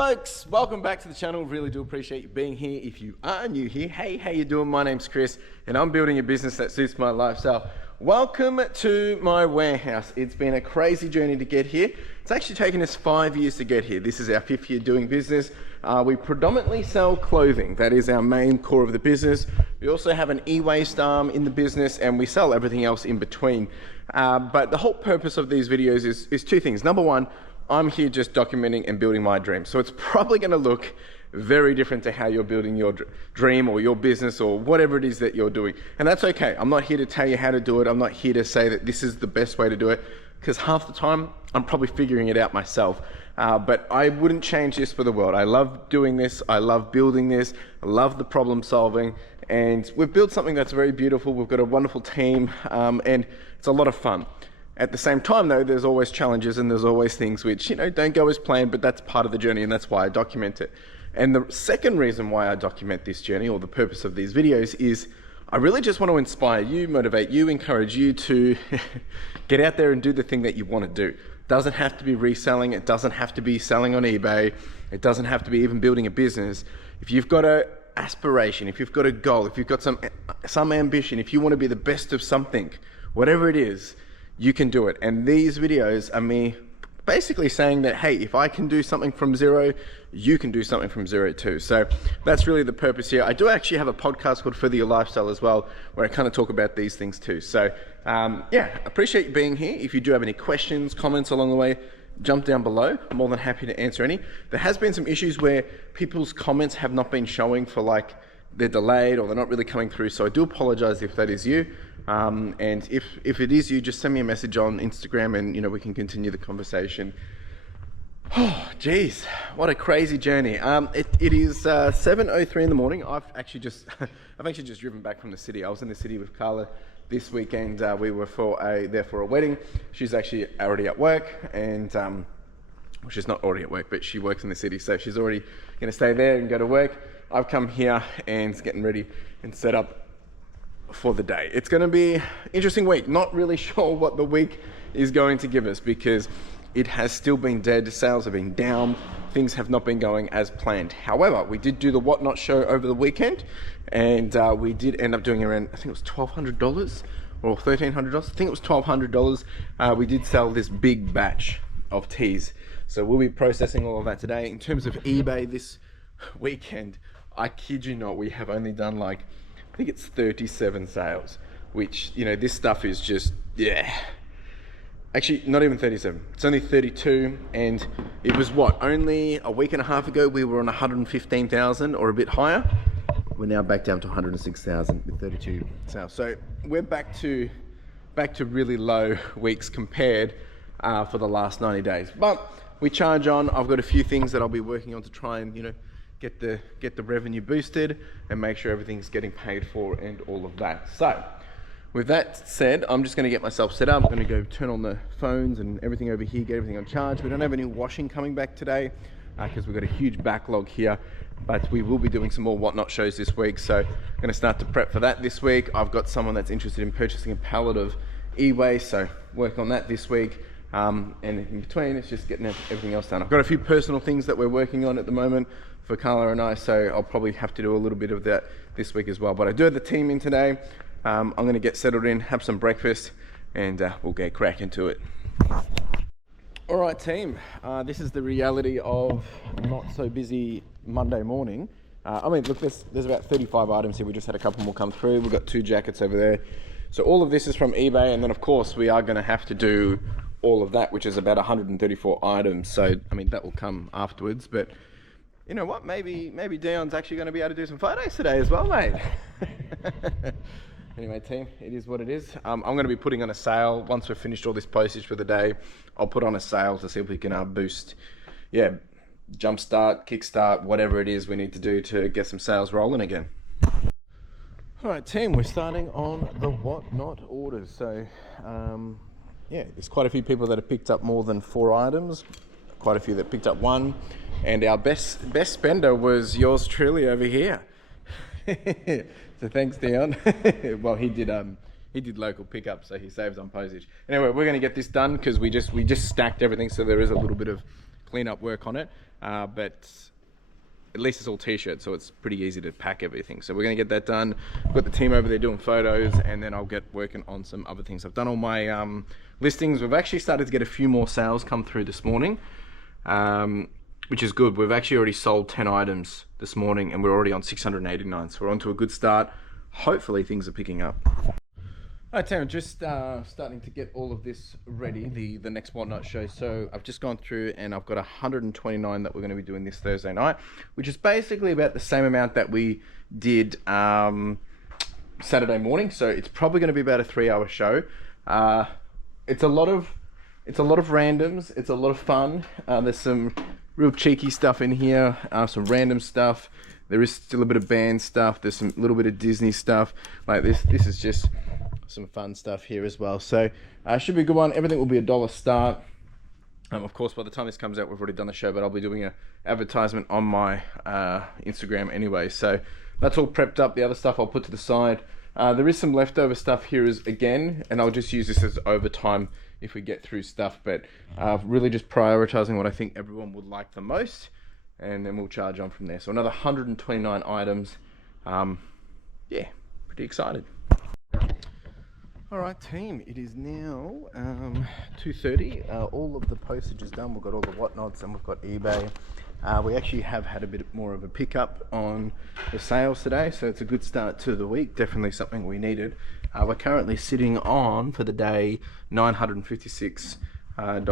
Folks, welcome back to the channel. Really do appreciate you being here. If you are new here, hey, how you doing? My name's Chris and I'm building a business that suits my lifestyle. Welcome to my warehouse. It's been a crazy journey to get here. It's actually taken us 5 years to get here. This is our 5th year doing business. We predominantly sell clothing. That is our main core of the business. We also have an e-waste arm in the business and we sell everything else in between. But the whole purpose of these videos is two things. Number one, I'm here just documenting and building my dream. So it's probably going to look very different to how you're building your dream or your business or whatever it is that you're doing. And that's okay. I'm not here to tell you how to do it. I'm not here to say that this is the best way to do it, because half the time I'm probably figuring it out myself. But I wouldn't change this for the world. I love doing this. I love building this. I love the problem solving. And we've built something that's very beautiful. We've got a wonderful team and it's a lot of fun. At the same time though, there's always challenges and there's always things which, don't go as planned, but that's part of the journey and that's why I document it. And the second reason why I document this journey, or the purpose of these videos, is I really just want to inspire you, motivate you, encourage you to get out there and do the thing that you want to do. It doesn't have to be reselling. It doesn't have to be selling on eBay. It doesn't have to be even building a business. If you've got an aspiration, if you've got a goal, if you've got some ambition, if you want to be the best of something, whatever it is, you can do it. And these videos are me basically saying that, hey, if I can do something from zero, you can do something from zero too. So that's really the purpose here. I do actually have a podcast called Further Your Lifestyle as well, where I kind of talk about these things too. So yeah, appreciate you being here. If you do have any questions, comments along the way, jump down below. I'm more than happy to answer any. There has been some issues where people's comments have not been showing for they're delayed or they're not really coming through. So I do apologize if that is you. And if it is you, just send me a message on Instagram and we can continue the conversation. Oh, geez, what a crazy journey. It is 7:03 in the morning. I've actually just driven back from the city. I was in the city with Carla this weekend. We were there for a wedding. She's actually already at work and well, she's not already at work, but she works in the city. So she's already going to stay there and go to work. I've come here and getting ready and set up for the day. It's going to be an interesting week. Not really sure what the week is going to give us because it has still been dead. Sales have been down. Things have not been going as planned. However, we did do the Whatnot show over the weekend and we did end up doing around, I think it was $1,200 or $1,300. I think it was $1,200. We did sell this big batch of teas. So we'll be processing all of that today. In terms of eBay this weekend, I kid you not, we have only done I think it's 37 sales, which, this stuff is just, yeah. Actually, not even 37. It's only 32. And it was only a week and a half ago, we were on 115,000 or a bit higher. We're now back down to 106,000 with 32 sales. So we're back to really low weeks compared for the last 90 days. But we charge on. I've got a few things that I'll be working on to try and, get the revenue boosted and make sure everything's getting paid for and all of that. So with that said, I'm just going to get myself set up. I'm going to go turn on the phones and everything over here, get everything on charge. We don't have any washing coming back today because we've got a huge backlog here, but we will be doing some more Whatnot shows this week. So I'm going to start to prep for that this week. I've got someone that's interested in purchasing a pallet of e-waste, so work on that this week. And in between, it's just getting everything else done. I've got a few personal things that we're working on at the moment for Carla and I, so I'll probably have to do a little bit of that this week as well. But I do have the team in today. I'm going to get settled in, have some breakfast, and we'll get crack into it. All right, team. This is the reality of not so busy Monday morning. Look, there's about 35 items here. We just had a couple more come through. We've got 2 jackets over there. So all of this is from eBay, and then of course we are going to have to do all of that, which is about 134 items. So that will come afterwards. But you know what? Maybe Dion's actually going to be able to do some photos today as well, mate. Anyway, team, it is what it is. I'm going to be putting on a sale once we've finished all this postage for the day. I'll put on a sale to see if we can boost, jumpstart, kickstart, whatever it is we need to do to get some sales rolling again. All right, team, we're starting on the Whatnot orders. So, there's quite a few people that have picked up more than 4 items. Quite a few that picked up 1. And our best spender was yours truly over here. So thanks, Dion. Well, he did local pickup, so he saves on postage. Anyway, we're going to get this done because we just stacked everything, so there is a little bit of cleanup work on it, but at least it's all t-shirts, so it's pretty easy to pack everything. So we're going to get that done. I've got the team over there doing photos, and then I'll get working on some other things. I've done all my listings. We've actually started to get a few more sales come through this morning, which is good. We've actually already sold 10 items this morning, and we're already on 689, so we're on to a good start. Hopefully things are picking up. Alright, Taryn, just starting to get all of this ready, the next Whatnot show. So I've just gone through and I've got 129 that we're going to be doing this Thursday night, which is basically about the same amount that we did Saturday morning. So it's probably going to be about a 3-hour show. It's a lot of randoms. It's a lot of fun. There's some real cheeky stuff in here, some random stuff. There is still a bit of band stuff. There's some little bit of Disney stuff like this. This is just some fun stuff here as well. So should be a good one. Everything will be $1 start. Of course, by the time this comes out, we've already done the show, but I'll be doing an advertisement on my Instagram anyway. So that's all prepped up. The other stuff I'll put to the side. There is some leftover stuff here again, and I'll just use this as overtime if we get through stuff. But really just prioritizing what I think everyone would like the most, and then we'll charge on from there. So another 129 items. Yeah, pretty excited. All right, team, it is now 2:30. All of the postage is done. We've got all the Whatnots and we've got eBay. We actually have had a bit more of a pickup on the sales today, so it's a good start to the week. Definitely something we needed. We're currently sitting on, for the day, $956, and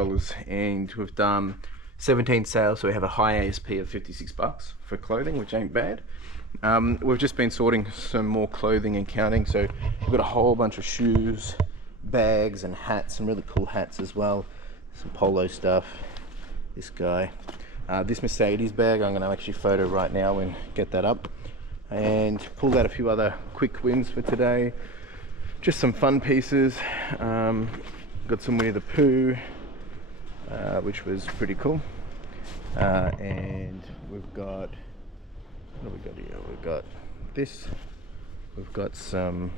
we've done 17 sales, so we have a high ASP of $56 for clothing, which ain't bad. We've just been sorting some more clothing and counting, so we've got a whole bunch of shoes, bags and hats, some really cool hats as well, some polo stuff, this guy, this Mercedes bag I'm going to actually photo right now and get that up, and pulled out a few other quick wins for today, just some fun pieces. Got some Winnie the Pooh, which was pretty cool, and we've got, what have we got here? We've got this. We've got some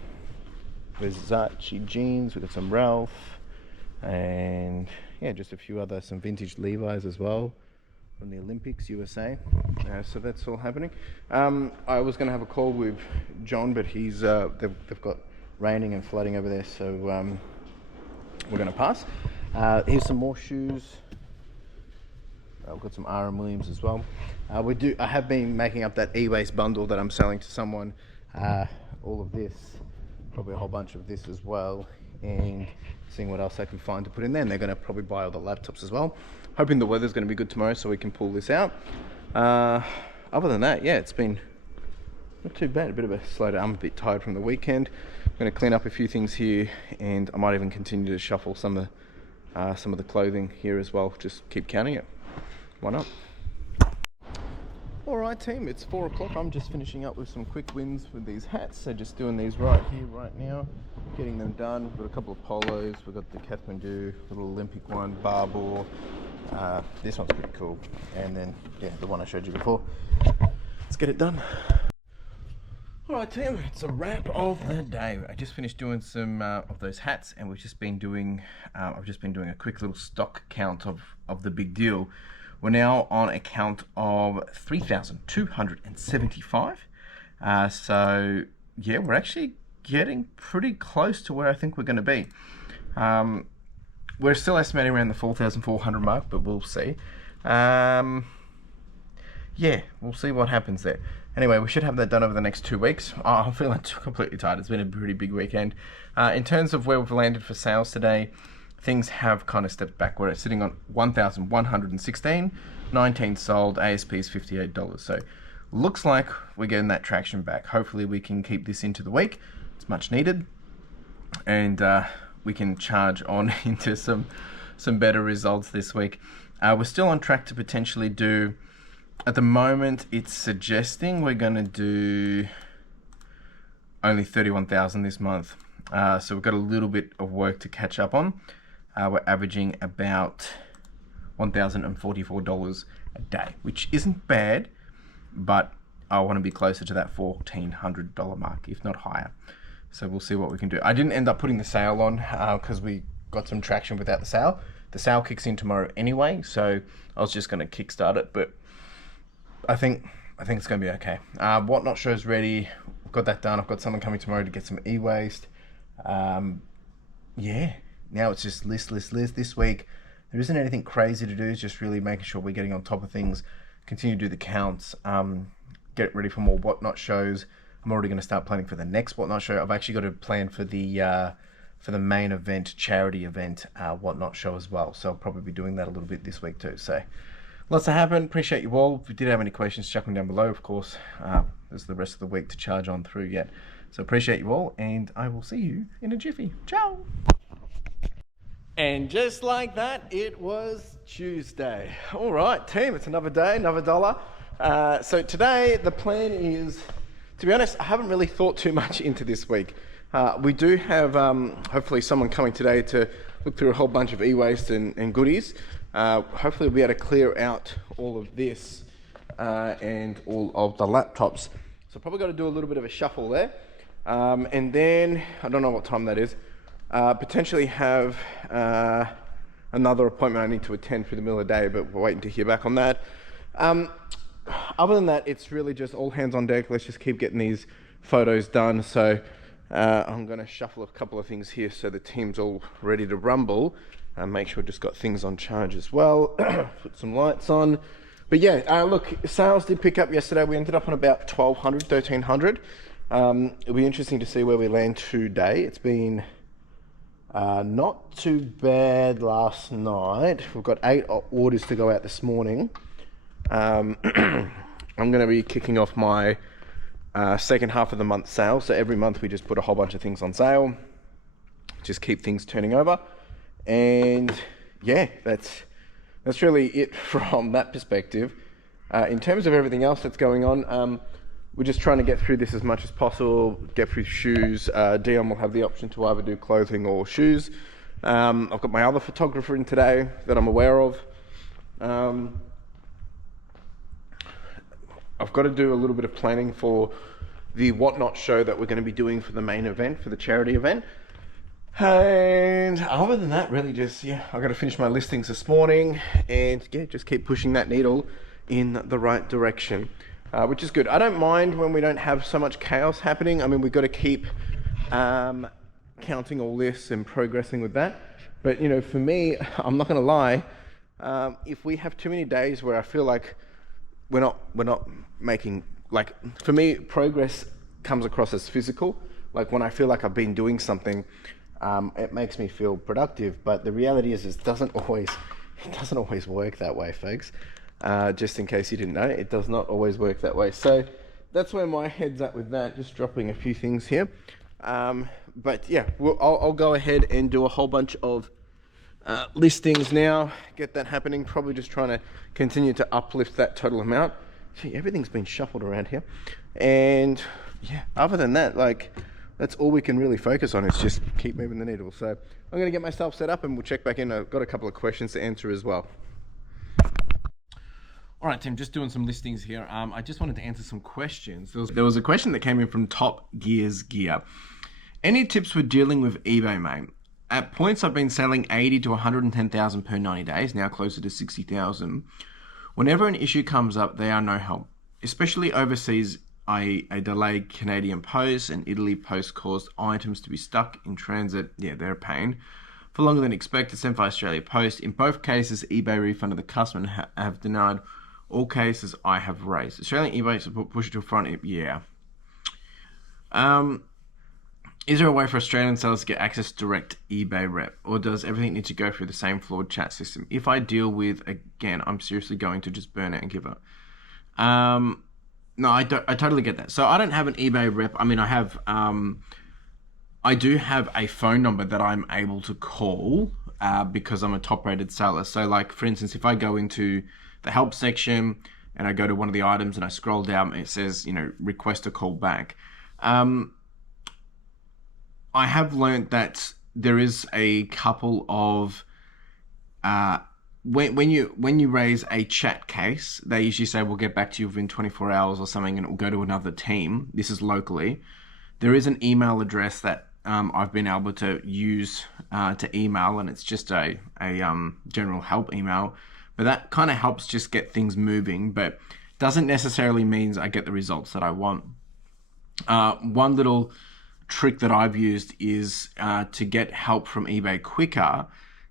Versace jeans. We've got some Ralph, and yeah, just a few other, some vintage Levi's as well from the Olympics, USA. So that's all happening. I was going to have a call with John, but he's they've got raining and flooding over there, so we're going to pass. Here's some more shoes. I've got some R.M. Williams as well. I have been making up that e-waste bundle that I'm selling to someone. All of this, probably a whole bunch of this as well, and seeing what else I can find to put in there. And they're going to probably buy all the laptops as well. Hoping the weather's going to be good tomorrow so we can pull this out. Other than that, yeah, it's been not too bad. A bit of a slow down. I'm a bit tired from the weekend. I'm going to clean up a few things here, and I might even continue to shuffle some of the clothing here as well. Just keep counting it. Why not? Alright, team, it's 4 o'clock. I'm just finishing up with some quick wins with these hats. So just doing these right here, right now, getting them done. We've got a couple of polos. We've got the Kathmandu, the little Olympic one, Barbor. This one's pretty cool. And then, yeah, the one I showed you before. Let's get it done. Alright, team, it's a wrap of the day. I just finished doing some of those hats, and we've just been doing, I've just been doing a quick little stock count of the big deal. We're now on a count of 3,275. So yeah, we're actually getting pretty close to where I think we're going to be. We're still estimating around the 4,400 mark, but we'll see. Yeah, we'll see what happens there. Anyway, we should have that done over the next 2 weeks. I'm feeling completely tired. It's been a pretty big weekend. In terms of where we've landed for sales today, things have kind of stepped back. We're sitting on 1,116, 19 sold, ASP is $58. So looks like we're getting that traction back. Hopefully we can keep this into the week. It's much needed, and we can charge on into some better results this week. We're still on track to potentially do, at the moment it's suggesting we're going to do only 31,000 this month. So we've got a little bit of work to catch up on. We're averaging about $1,044 a day, which isn't bad, but I want to be closer to that $1,400 mark, if not higher. So we'll see what we can do. I didn't end up putting the sale on because we got some traction without the sale. The sale kicks in tomorrow anyway, so I was just going to kickstart it, but I think it's going to be okay. Whatnot show's ready. I've got that done. I've got someone coming tomorrow to get some e-waste. Yeah, now it's just list. This week, there isn't anything crazy to do. It's just really making sure we're getting on top of things, continue to do the counts, get ready for more Whatnot shows. I'm already going to start planning for the next Whatnot show. I've actually got a plan for the main event, charity event, Whatnot show as well. So I'll probably be doing that a little bit this week too. So lots to happen. Appreciate you all. If you did have any questions, chuck them down below. Of course, there's the rest of the week to charge on through yet. So appreciate you all, and I will see you in a jiffy. Ciao. And just like that, it was Tuesday. All right, team, it's another day, another dollar. So today, the plan is, to be honest, I haven't really thought too much into this week. We do have, hopefully, someone coming today to look through a whole bunch of e-waste and goodies. Hopefully, we'll be able to clear out all of this and all of the laptops. So probably got to do a little bit of a shuffle there. And then, I don't know what time that is, potentially have another appointment I need to attend for the middle of the day, but we're waiting to hear back on that. Other than that, it's really just all hands on deck. Let's just keep getting these photos done. So I'm going to shuffle a couple of things here so the team's all ready to rumble. Make sure I just got things on charge as well. Put some lights on. But yeah, look, sales did pick up yesterday. We ended up on about 1,200, 1,300. It'll be interesting to see where we land today. It's been not too bad last night. We've got 8 orders to go out this morning. I'm going to be kicking off my second half of the month sale. So every month we just put a whole bunch of things on sale. Just keep things turning over. And yeah, that's really it from that perspective. In terms of everything else that's going on, we're just trying to get through this as much as possible, get through shoes. Dion will have the option to either do clothing or shoes. I've got my other photographer in today that I'm aware of. I've got to do a little bit of planning for the Whatnot show that we're going to be doing for the main event, for the charity event. And other than that, really just, yeah, I've got to finish my listings this morning and yeah, just keep pushing that needle in the right direction. Which is good. I don't mind when we don't have so much chaos happening. I mean, we've got to keep counting all this and progressing with that. But, you know, for me, I'm not going to lie, if we have too many days where I feel like we're not making, like, for me, progress comes across as physical. Like, when I feel like I've been doing something, it makes me feel productive. But the reality is, it doesn't always work that way, folks. Just in case you didn't know, it does not always work that way. So that's where my head's at with that, just dropping a few things here. But yeah, I'll go ahead and do a whole bunch of listings now, get that happening, probably just trying to continue to uplift that total amount. See, everything's been shuffled around here. And yeah, other than that, like, that's all we can really focus on is just keep moving the needle. So I'm going to get myself set up and we'll check back in. I've got a couple of questions to answer as well. All right, Tim, just doing some listings here. I just wanted to answer some questions. There was a question that came in from Top Gears Gear. Any tips for dealing with eBay, mate? At points, I've been selling 80 to 110,000 per 90 days, now closer to 60,000. Whenever an issue comes up, they are no help, especially overseas, i.e. a delayed Canadian post and Italy post caused items to be stuck in transit. Yeah, they're a pain. For longer than expected, sent by Australia Post. In both cases, eBay refunded the customer and have denied all cases I have raised. Australian eBay support push it to the front. Yeah. Is there a way for Australian sellers to get access to direct eBay rep, or does everything need to go through the same flawed chat system? If I deal with, again, I'm seriously going to just burn out and give up. No, I totally get that. So I don't have an eBay rep. I mean, I do have a phone number that I'm able to call because I'm a top-rated seller. So, like, for instance, if I go into the help section and I go to one of the items and I scroll down, it says, you know, request a call back. I have learned that there is a couple of when you raise a chat case, they usually say we'll get back to you within 24 hours or something, and it will go to another team. This is locally. There is an email address that I've been able to use to email, and it's just a general help email. But that kind of helps just get things moving, but doesn't necessarily means I get the results that I want. One little trick that I've used is to get help from eBay quicker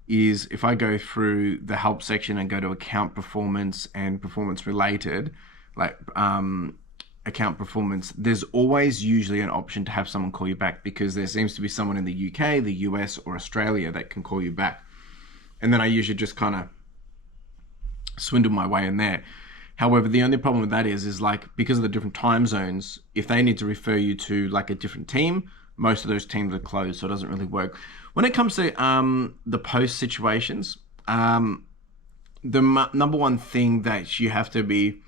is if I go through the help section and go to account performance and performance related, like account performance, there's always usually an option to have someone call you back, because there seems to be someone in the UK, the US, or Australia that can call you back. And then I usually just kind of swindle my way in there. However, the only problem with that is like, because of the different time zones, if they need to refer you to like a different team, most of those teams are closed, so it doesn't really work. When it comes to the post situations, the number one thing that you have to be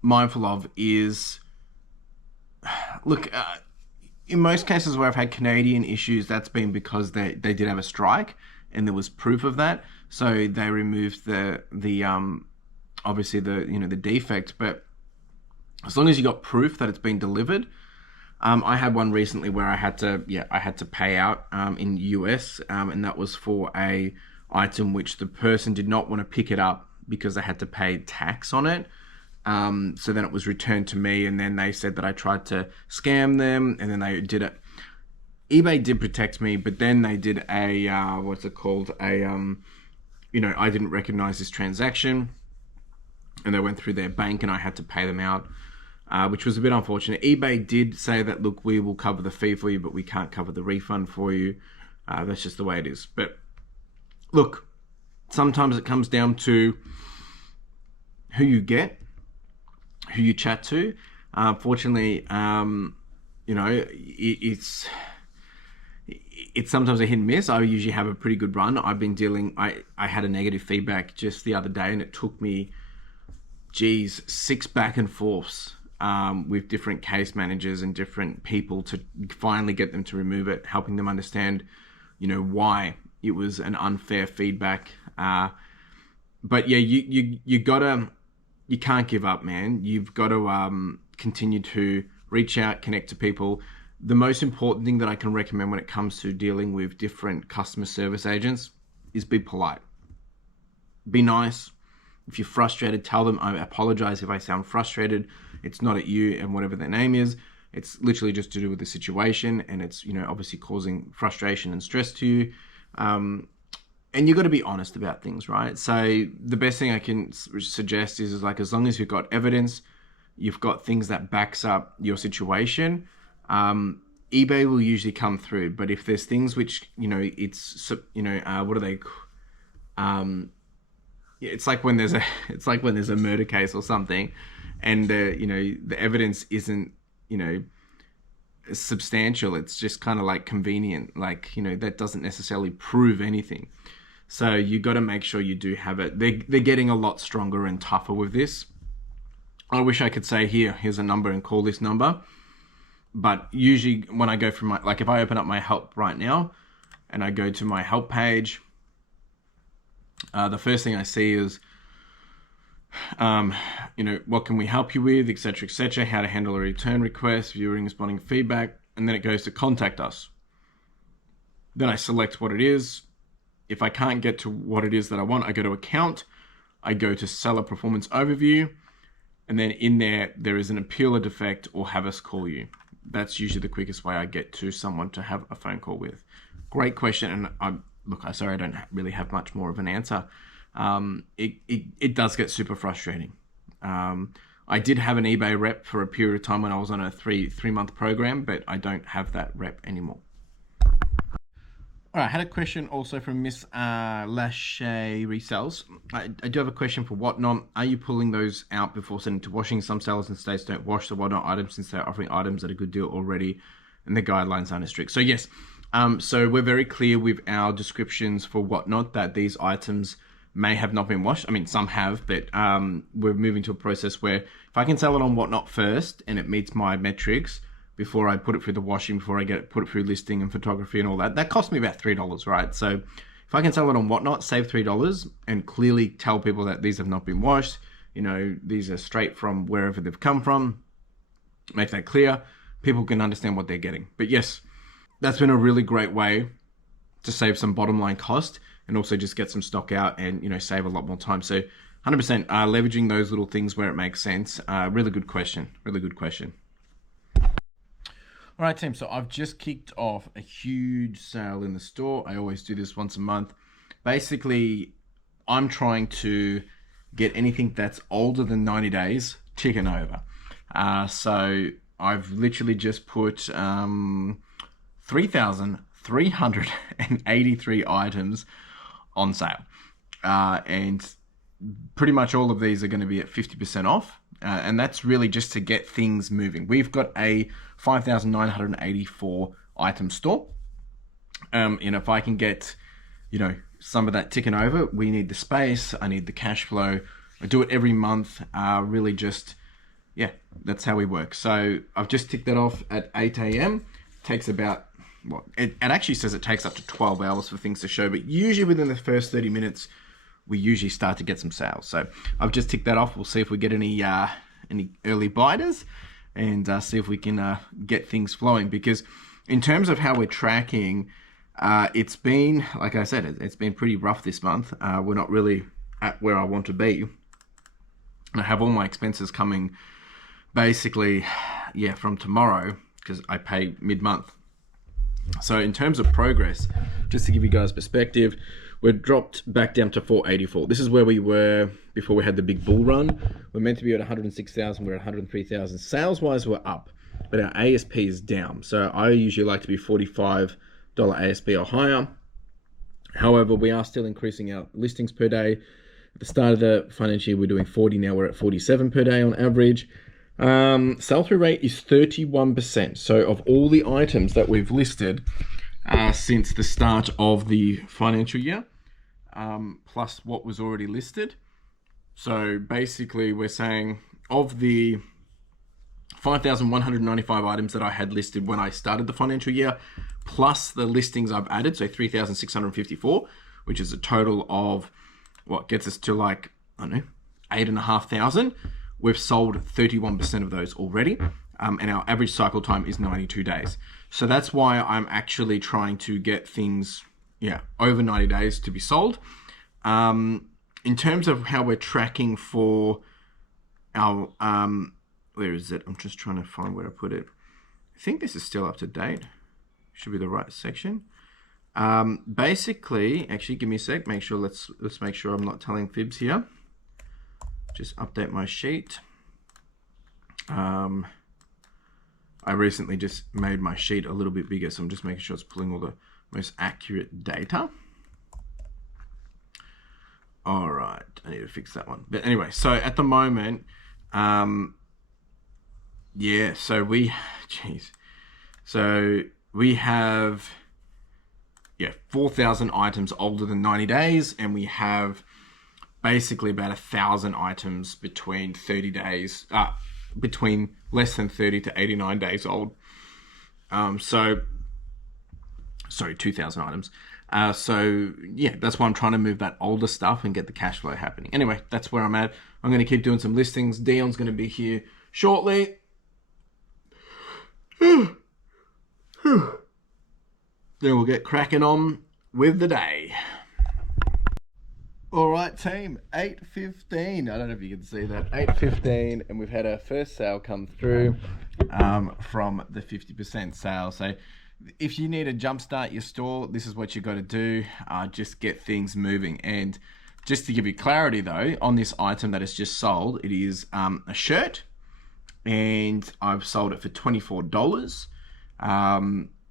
mindful of is, look, in most cases where I've had Canadian issues, that's been because they did have a strike and there was proof of that. So they removed the obviously the defect, but as long as you got proof that it's been delivered. I had one recently where I had to pay out in US, and that was for a item which the person did not want to pick it up because they had to pay tax on it. So then it was returned to me, and then they said that I tried to scam them, and then they did it. eBay did protect me, but then they did a what's it called? I didn't recognize this transaction, and they went through their bank, and I had to pay them out, which was a bit unfortunate. eBay did say that, look, we will cover the fee for you, but we can't cover the refund for you. That's just the way it is. But look, sometimes it comes down to who you get, who you chat to. Fortunately, it's sometimes a hit and miss. I usually have a pretty good run. I had a negative feedback just the other day, and it took me, 6 back and forths with different case managers and different people to finally get them to remove it, helping them understand, why it was an unfair feedback. But yeah, you can't give up, man. You've got to continue to reach out, connect to people. The most important thing that I can recommend when it comes to dealing with different customer service agents is be polite. Be nice. If you're frustrated, tell them, I apologize if I sound frustrated. It's not at you and whatever their name is. It's literally just to do with the situation, and it's, obviously causing frustration and stress to you. And you've got to be honest about things, right? So the best thing I can suggest is like, as long as you've got evidence, you've got things that backs up your situation, eBay will usually come through. But if there's things which, what are they? It's like when there's a murder case or something, and the evidence isn't, substantial. It's just kind of like convenient, that doesn't necessarily prove anything. So you got to make sure you do have it. They're getting a lot stronger and tougher with this. I wish I could say, here's a number and call this number. But usually when I go through if I open up my help right now and I go to my help page, the first thing I see is, what can we help you with, etc., how to handle a return request, viewing, responding, feedback, and then it goes to contact us. Then I select what it is. If I can't get to what it is that I want, I go to account, I go to seller performance overview, and then in there is an appeal or defect or have us call you. That's usually the quickest way I get to someone to have a phone call with. Great question, and I'm sorry I don't really have much more of an answer. It does get super frustrating. I did have an eBay rep for a period of time when I was on a three-month program, but I don't have that rep anymore. All right, I had a question also from Miss Lachey Resells. I do have a question for Whatnot. Are you pulling those out before sending to washing? Some sellers in states don't wash the Whatnot items since they're offering items at a good deal already, and the guidelines aren't as strict. So yes, so we're very clear with our descriptions for Whatnot that these items may have not been washed. I mean, some have, but we're moving to a process where if I can sell it on Whatnot first and it meets my metrics, before I put it through the washing, before I put it through listing and photography and all that cost me about $3, right? So if I can sell it on Whatnot, save $3, and clearly tell people that these have not been washed, these are straight from wherever they've come from, make that clear, people can understand what they're getting. But yes, that's been a really great way to save some bottom line cost and also just get some stock out and, save a lot more time. So 100% leveraging those little things where it makes sense. Really good question. Really good question. All right, team. So I've just kicked off a huge sale in the store. I always do this once a month. Basically, I'm trying to get anything that's older than 90 days taken over. So I've literally just put 3,383 items on sale. And pretty much all of these are going to be at 50% off. And that's really just to get things moving. We've got a 5,984 item store. And if I can get, some of that ticking over, we need the space, I need the cash flow. I do it every month, really just, that's how we work. So I've just ticked that off at 8 a.m. Takes about, it actually says it takes up to 12 hours for things to show, but usually within the first 30 minutes, we usually start to get some sales. So I've just ticked that off. We'll see if we get any early biters and see if we can get things flowing. Because in terms of how we're tracking, it's been, like I said, it's been pretty rough this month. We're not really at where I want to be. I have all my expenses coming basically, from tomorrow because I pay mid-month. So in terms of progress, just to give you guys perspective, we're dropped back down to 484. This is where we were before we had the big bull run. We're meant to be at 106,000. We're at 103,000. Sales-wise, we're up, but our ASP is down. So I usually like to be $45 ASP or higher. However, we are still increasing our listings per day. At the start of the financial year, we're doing 40. Now we're at 47 per day on average. Sell-through rate is 31%. So of all the items that we've listed since the start of the financial year, plus what was already listed. So basically we're saying of the 5,195 items that I had listed when I started the financial year, plus the listings I've added, so 3,654, which is a total of what gets us to 8,500. We've sold 31% of those already, and our average cycle time is 92 days. So that's why I'm actually trying to get things, over 90 days to be sold. In terms of how we're tracking for our, where is it? I'm just trying to find where I put it. I think this is still up to date. Should be the right section. Basically, actually, give me a sec. Make sure, let's make sure I'm not telling fibs here. Just update my sheet. I recently just made my sheet a little bit bigger, so I'm just making sure it's pulling all the most accurate data. All right, I need to fix that one. But anyway, so at the moment, so we have 4,000 items older than 90 days, and we have basically about 1,000 items between 30 days, between less than 30 to 89 days old. 2,000 items. That's why I'm trying to move that older stuff and get the cash flow happening. Anyway, that's where I'm at. I'm going to keep doing some listings. Dion's going to be here shortly. Then we'll get cracking on with the day. All right, team, 8:15. I don't know if you can see that. 8:15, and we've had our first sale come through from the 50% sale. So if you need to jumpstart your store, this is what you got to do. Just get things moving. And just to give you clarity, though, on this item that is just sold, it is a shirt, and I've sold it for $24.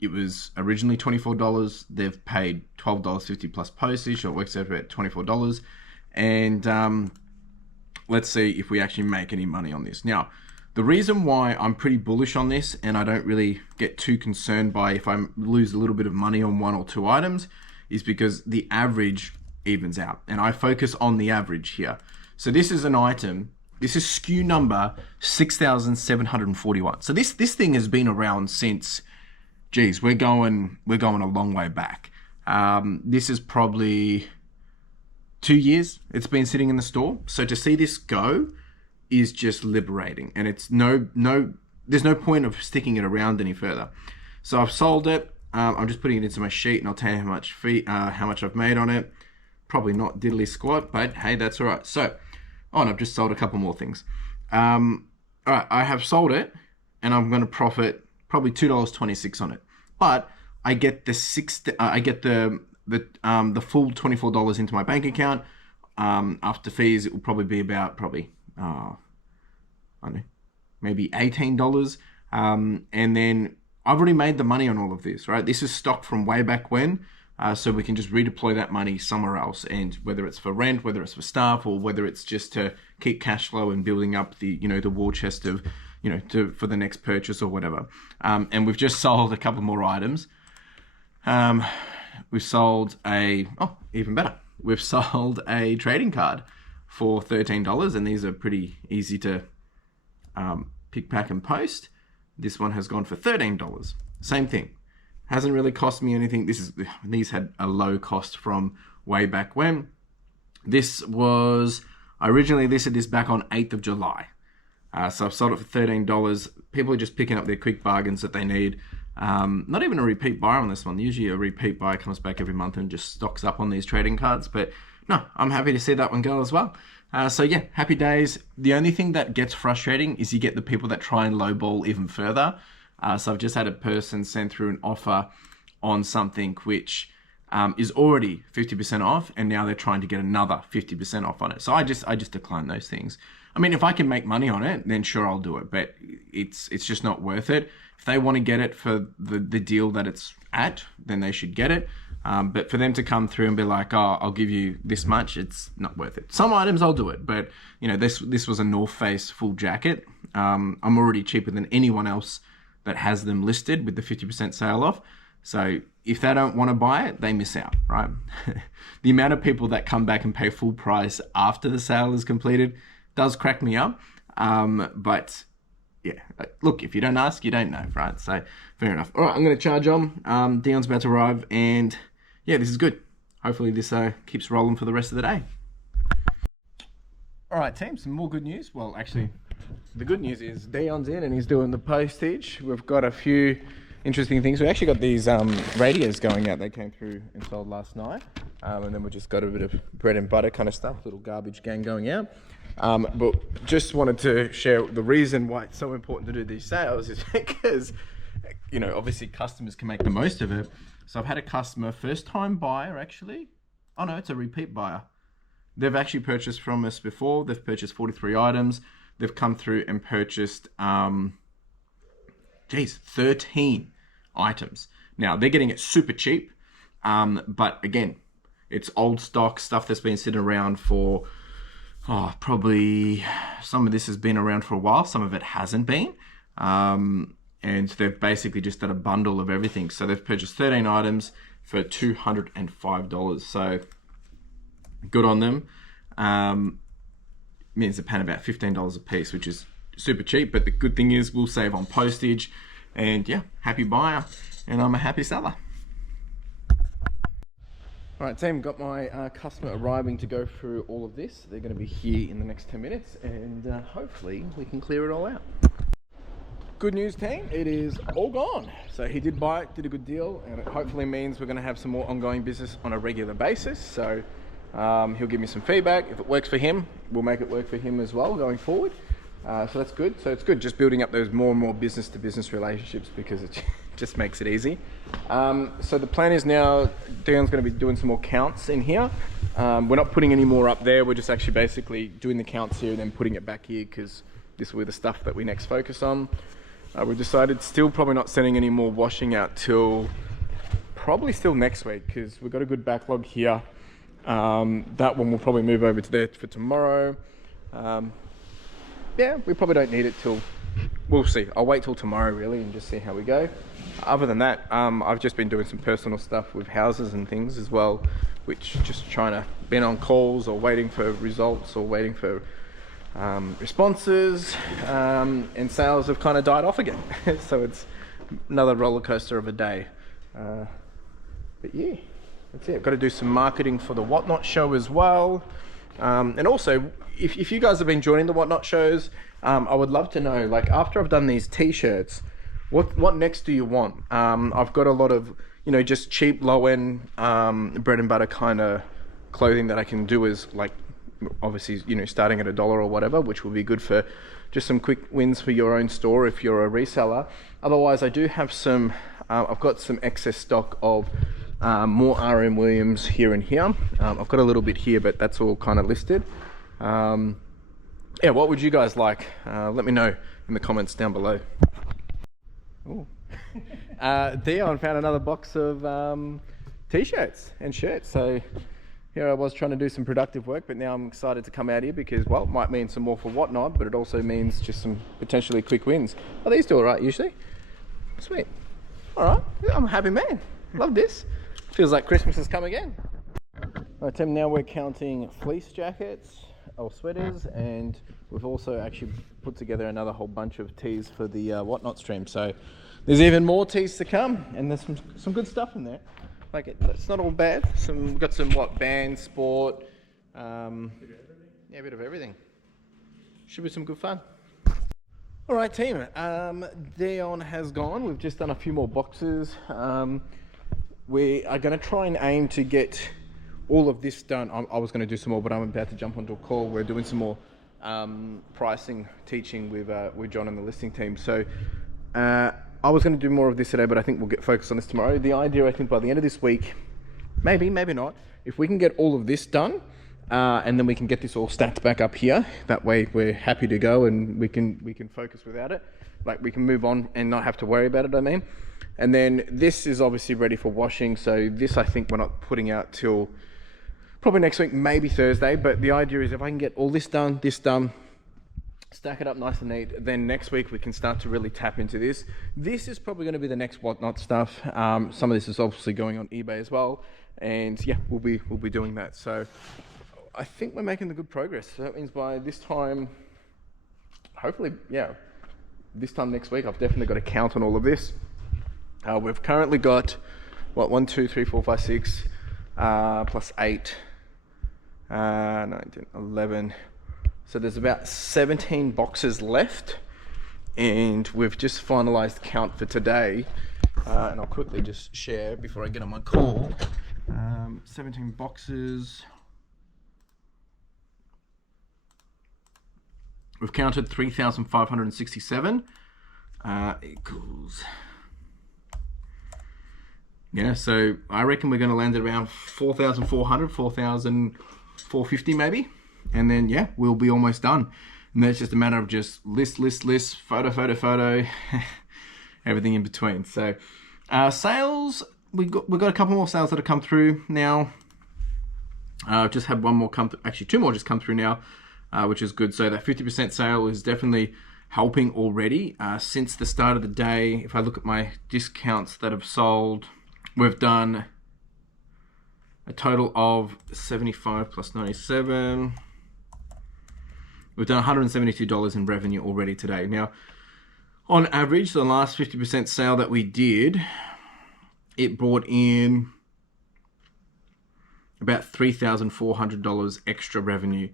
It was originally $24. They've paid $12.50 plus postage, so it works out about $24. And let's see if we actually make any money on this. Now, the reason why I'm pretty bullish on this, and I don't really get too concerned by if I lose a little bit of money on one or two items, is because the average evens out. And I focus on the average here. So this is an item. This is SKU number 6,741. So this thing has been around since... Geez, we're going a long way back. This is probably 2 years it's been sitting in the store. So to see this go is just liberating, and it's no there's no point of sticking it around any further. So I've sold it. I'm just putting it into my sheet, and I'll tell you how much I've made on it. Probably not diddly squat, but hey, that's all right. So, and I've just sold a couple more things. All right, I have sold it, and I'm going to profit probably $2.26 on it. But I get the full $24 into my bank account. After fees, it will probably be about I don't know, maybe $18. And then I've already made the money on all of this, right? This is stock from way back when, so we can just redeploy that money somewhere else. And whether it's for rent, whether it's for staff, or whether it's just to keep cash flow and building up the war chest of, for the next purchase or whatever. And we've just sold a couple more items. We've sold even better. We've sold a trading card for $13, and these are pretty easy to pick, pack, and post. This one has gone for $13. Same thing. Hasn't really cost me anything. These had a low cost from way back when. I originally listed this back on 8th of July. So I've sold it for $13. People are just picking up their quick bargains that they need. Not even a repeat buyer on this one. Usually a repeat buyer comes back every month and just stocks up on these trading cards. But no, I'm happy to see that one go as well. So yeah, happy days. The only thing that gets frustrating is you get the people that try and lowball even further. So I've just had a person send through an offer on something which is already 50% off, and now they're trying to get another 50% off on it. So I just decline those things. I mean, if I can make money on it, then sure, I'll do it, but it's just not worth it. If they want to get it for the deal that it's at, then they should get it. But for them to come through and be like, oh, I'll give you this much, it's not worth it. Some items I'll do it, but this was a North Face full jacket. I'm already cheaper than anyone else that has them listed with the 50% sale off. So if they don't want to buy it, they miss out, right? The amount of people that come back and pay full price after the sale is completed does crack me up. But yeah, look, if you don't ask, you don't know, right? So fair enough. All right, I'm going to charge on. Dion's about to arrive, and yeah, this is good. Hopefully this keeps rolling for the rest of the day. All right, team, some more good news. Well, actually, the good news is Dion's in and he's doing the postage. We've got a few interesting things. We actually got these radios going out. They came through and sold last night. And then we just got a bit of bread and butter kind of stuff, little garbage gang going out. But just wanted to share the reason why it's so important to do these sales is because, obviously customers can make the most of it. So I've had a customer, first time buyer actually. Oh no, it's a repeat buyer. They've actually purchased from us before. They've purchased 43 items. They've come through and purchased, 13 items. Now they're getting it super cheap. But again, it's old stock stuff that's been sitting around for, probably some of this has been around for a while. Some of it hasn't been. And they've basically just done a bundle of everything. So they've purchased 13 items for $205. So good on them. Means they're paying about $15 a piece, which is super cheap. But the good thing is we'll save on postage. And yeah, happy buyer. And I'm a happy seller. All right, team, got my customer arriving to go through all of this. They're going to be here in the next 10 minutes, and hopefully we can clear it all out. Good news, team, it is all gone. So he did buy it, did a good deal, and it hopefully means we're going to have some more ongoing business on a regular basis. So he'll give me some feedback. If it works for him, we'll make it work for him as well going forward. So that's good. So it's good just building up those more and more business-to-business relationships, because it just makes it easy. So the plan is now Dion's going to be doing some more counts in here. We're not putting any more up there. We're just actually basically doing the counts here and then putting it back here, because this will be the stuff that we next focus on. We've decided still probably not sending any more washing out till probably still next week, because we've got a good backlog here. That one will probably move over to there for tomorrow. Yeah, we probably don't need it till, we'll see. I'll wait till tomorrow really and just see how we go. Other than that, I've just been doing some personal stuff with houses and things as well, which just trying to been on calls or waiting for results or waiting for responses, and sales have kind of died off again. So it's another roller coaster of a day. But yeah, that's it. I've got to do some marketing for the Whatnot show as well. And also, if you guys have been joining the Whatnot shows, I would love to know, like, after I've done these t-shirts, what next do you want? I've got a lot of, you know, just cheap, low-end, bread and butter kind of clothing that I can do as, like, obviously, you know, starting at $1 or whatever, which will be good for just some quick wins for your own store if you're a reseller. Otherwise, I do have some, I've got some excess stock of more RM Williams here and here. I've got a little bit here, but that's all kind of listed. Yeah, what would you guys like? Let me know in the comments down below. Ooh. Dion found another box of t-shirts and shirts. So here I was trying to do some productive work, but now I'm excited to come out here because, well, it might mean some more for Whatnot, but it also means just some potentially quick wins. Oh, these do all right usually. Sweet. All right, I'm a happy man. Love this. Feels like Christmas has come again. All right, Tim, now we're counting fleece jackets or sweaters, and we've also actually put together another whole bunch of tees for the Whatnot stream. So there's even more tees to come, and there's some good stuff in there. Like, it's not all bad. We've got some, band, sport, yeah, a bit of everything. Should be some good fun. All right, team, Dion has gone. We've just done a few more boxes. We are gonna try and aim to get all of this done. I was gonna do some more, but I'm about to jump onto a call. We're doing some more pricing, teaching with John and the listing team. So, I was going to do more of this today, but I think we'll get focused on this tomorrow. The idea, I think, by the end of this week, maybe not, if we can get all of this done, and then we can get this all stacked back up here. That way we're happy to go and we can focus without it. Like, we can move on and not have to worry about it, I mean. And then this is obviously ready for washing. So this, I think, we're not putting out till probably next week, maybe Thursday. But the idea is if I can get all this done, stack it up nice and neat, then next week we can start to really tap into this. This is probably going to be the next Whatnot stuff. Some of this is obviously going on eBay as well, and yeah, we'll be doing that. So I think we're making the good progress. So that means by this time, hopefully, yeah, this time next week, I've definitely got a count on all of this. We've currently got 1, 2, 3, 4, 5, 6 plus 8, 9, 10, 11. So there's about 17 boxes left, and we've just finalized count for today. And I'll quickly just share before I get on my call. 17 boxes. We've counted 3,567 equals. Yeah, so I reckon we're going to land at around 4,400, 4,450 maybe. And then, yeah, we'll be almost done. And then it's just a matter of just list, photo, everything in between. So sales, we've got a couple more sales that have come through now. I've just had one more come through, actually 2 more just come through now, which is good. So that 50% sale is definitely helping already. Since the start of the day, if I look at my discounts that have sold, we've done a total of 75 plus 97. We've done $172 in revenue already today. Now, on average, the last 50% sale that we did, it brought in about $3,400 extra revenue.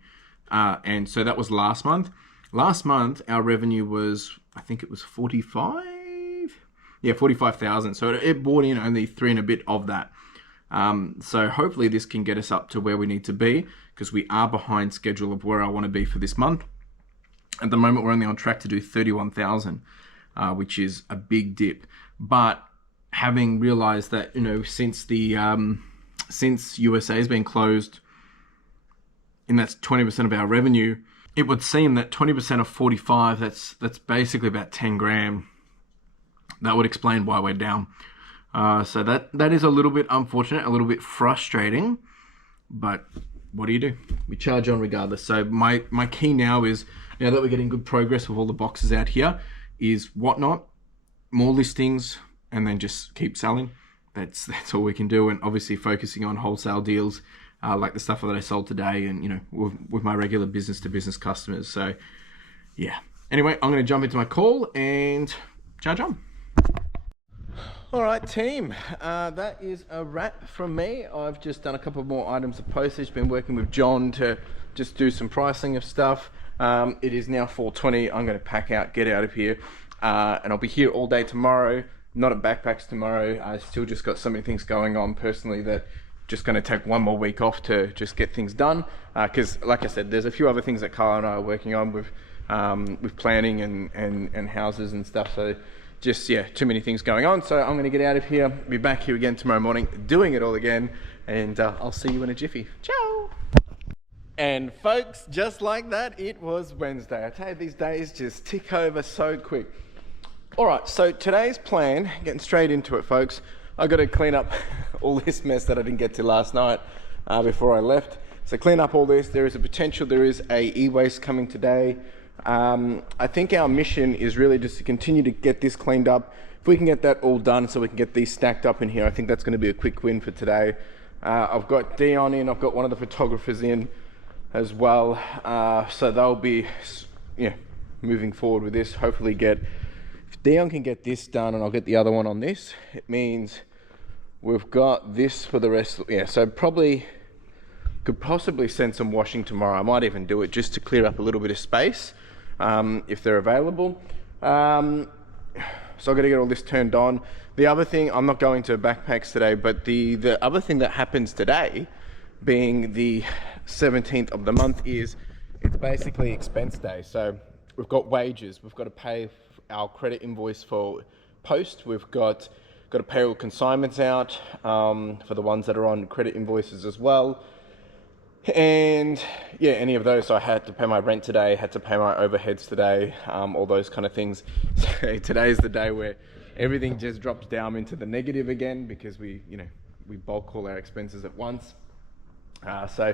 And so that was last month. Last month, our revenue was, I think it was 45? Yeah, 45,000. So it brought in only 3 and a bit of that. So hopefully this can get us up to where we need to be, because we are behind schedule of where I want to be for this month. At the moment, we're only on track to do 31,000, which is a big dip. But having realized that, you know, since USA has been closed, and that's 20% of our revenue, it would seem that 20% of 45, that's basically about 10 grand. That would explain why we're down. So that is a little bit unfortunate, a little bit frustrating, but what do you do? We charge on regardless. So my key now is, now that we're getting good progress with all the boxes out here, is Whatnot, more listings, and then just keep selling. That's all we can do. And obviously focusing on wholesale deals, like the stuff that I sold today, and, you know, with my regular business to business customers. So yeah. Anyway, I'm going to jump into my call and charge on. All right, team, that is a wrap from me. I've just done a couple more items of postage, been working with John to just do some pricing of stuff. It is now 4:20. I'm going to pack out, get out of here, and I'll be here all day tomorrow. Not at Backpacks tomorrow. I still just got so many things going on personally that just going to take one more week off to just get things done. Because like I said, there's a few other things that Carl and I are working on with planning and houses and stuff. So just, yeah, too many things going on. So I'm going to get out of here, be back here again tomorrow morning, doing it all again. And I'll see you in a jiffy. Ciao. And folks, just like that, it was Wednesday. I tell you, these days just tick over so quick. All right, so today's plan, getting straight into it, folks. I got to clean up all this mess that I didn't get to last night before I left. So clean up all this. There is a potential, there is a e-waste coming today. I think our mission is really just to continue to get this cleaned up. If we can get that all done so we can get these stacked up in here, I think that's going to be a quick win for today. I've got Dion in, I've got one of the photographers in as well. So they'll be, yeah, moving forward with this. Hopefully if Dion can get this done and I'll get the other one on this, it means we've got this for the rest. Yeah, so could possibly send some washing tomorrow. I might even do it just to clear up a little bit of space if they're available. So I've got to get all this turned on. The other thing, I'm not going to Backpacks today, but the other thing that happens today, being the 17th of the month, is it's basically expense day. So we've got wages, we've got to pay our credit invoice for post, we've got to pay all consignments out for the ones that are on credit invoices as well. And yeah, any of those. So I had to pay my rent today, had to pay my overheads today, all those kind of things. So today's the day where everything just drops down into the negative again, because we bulk all our expenses at once. So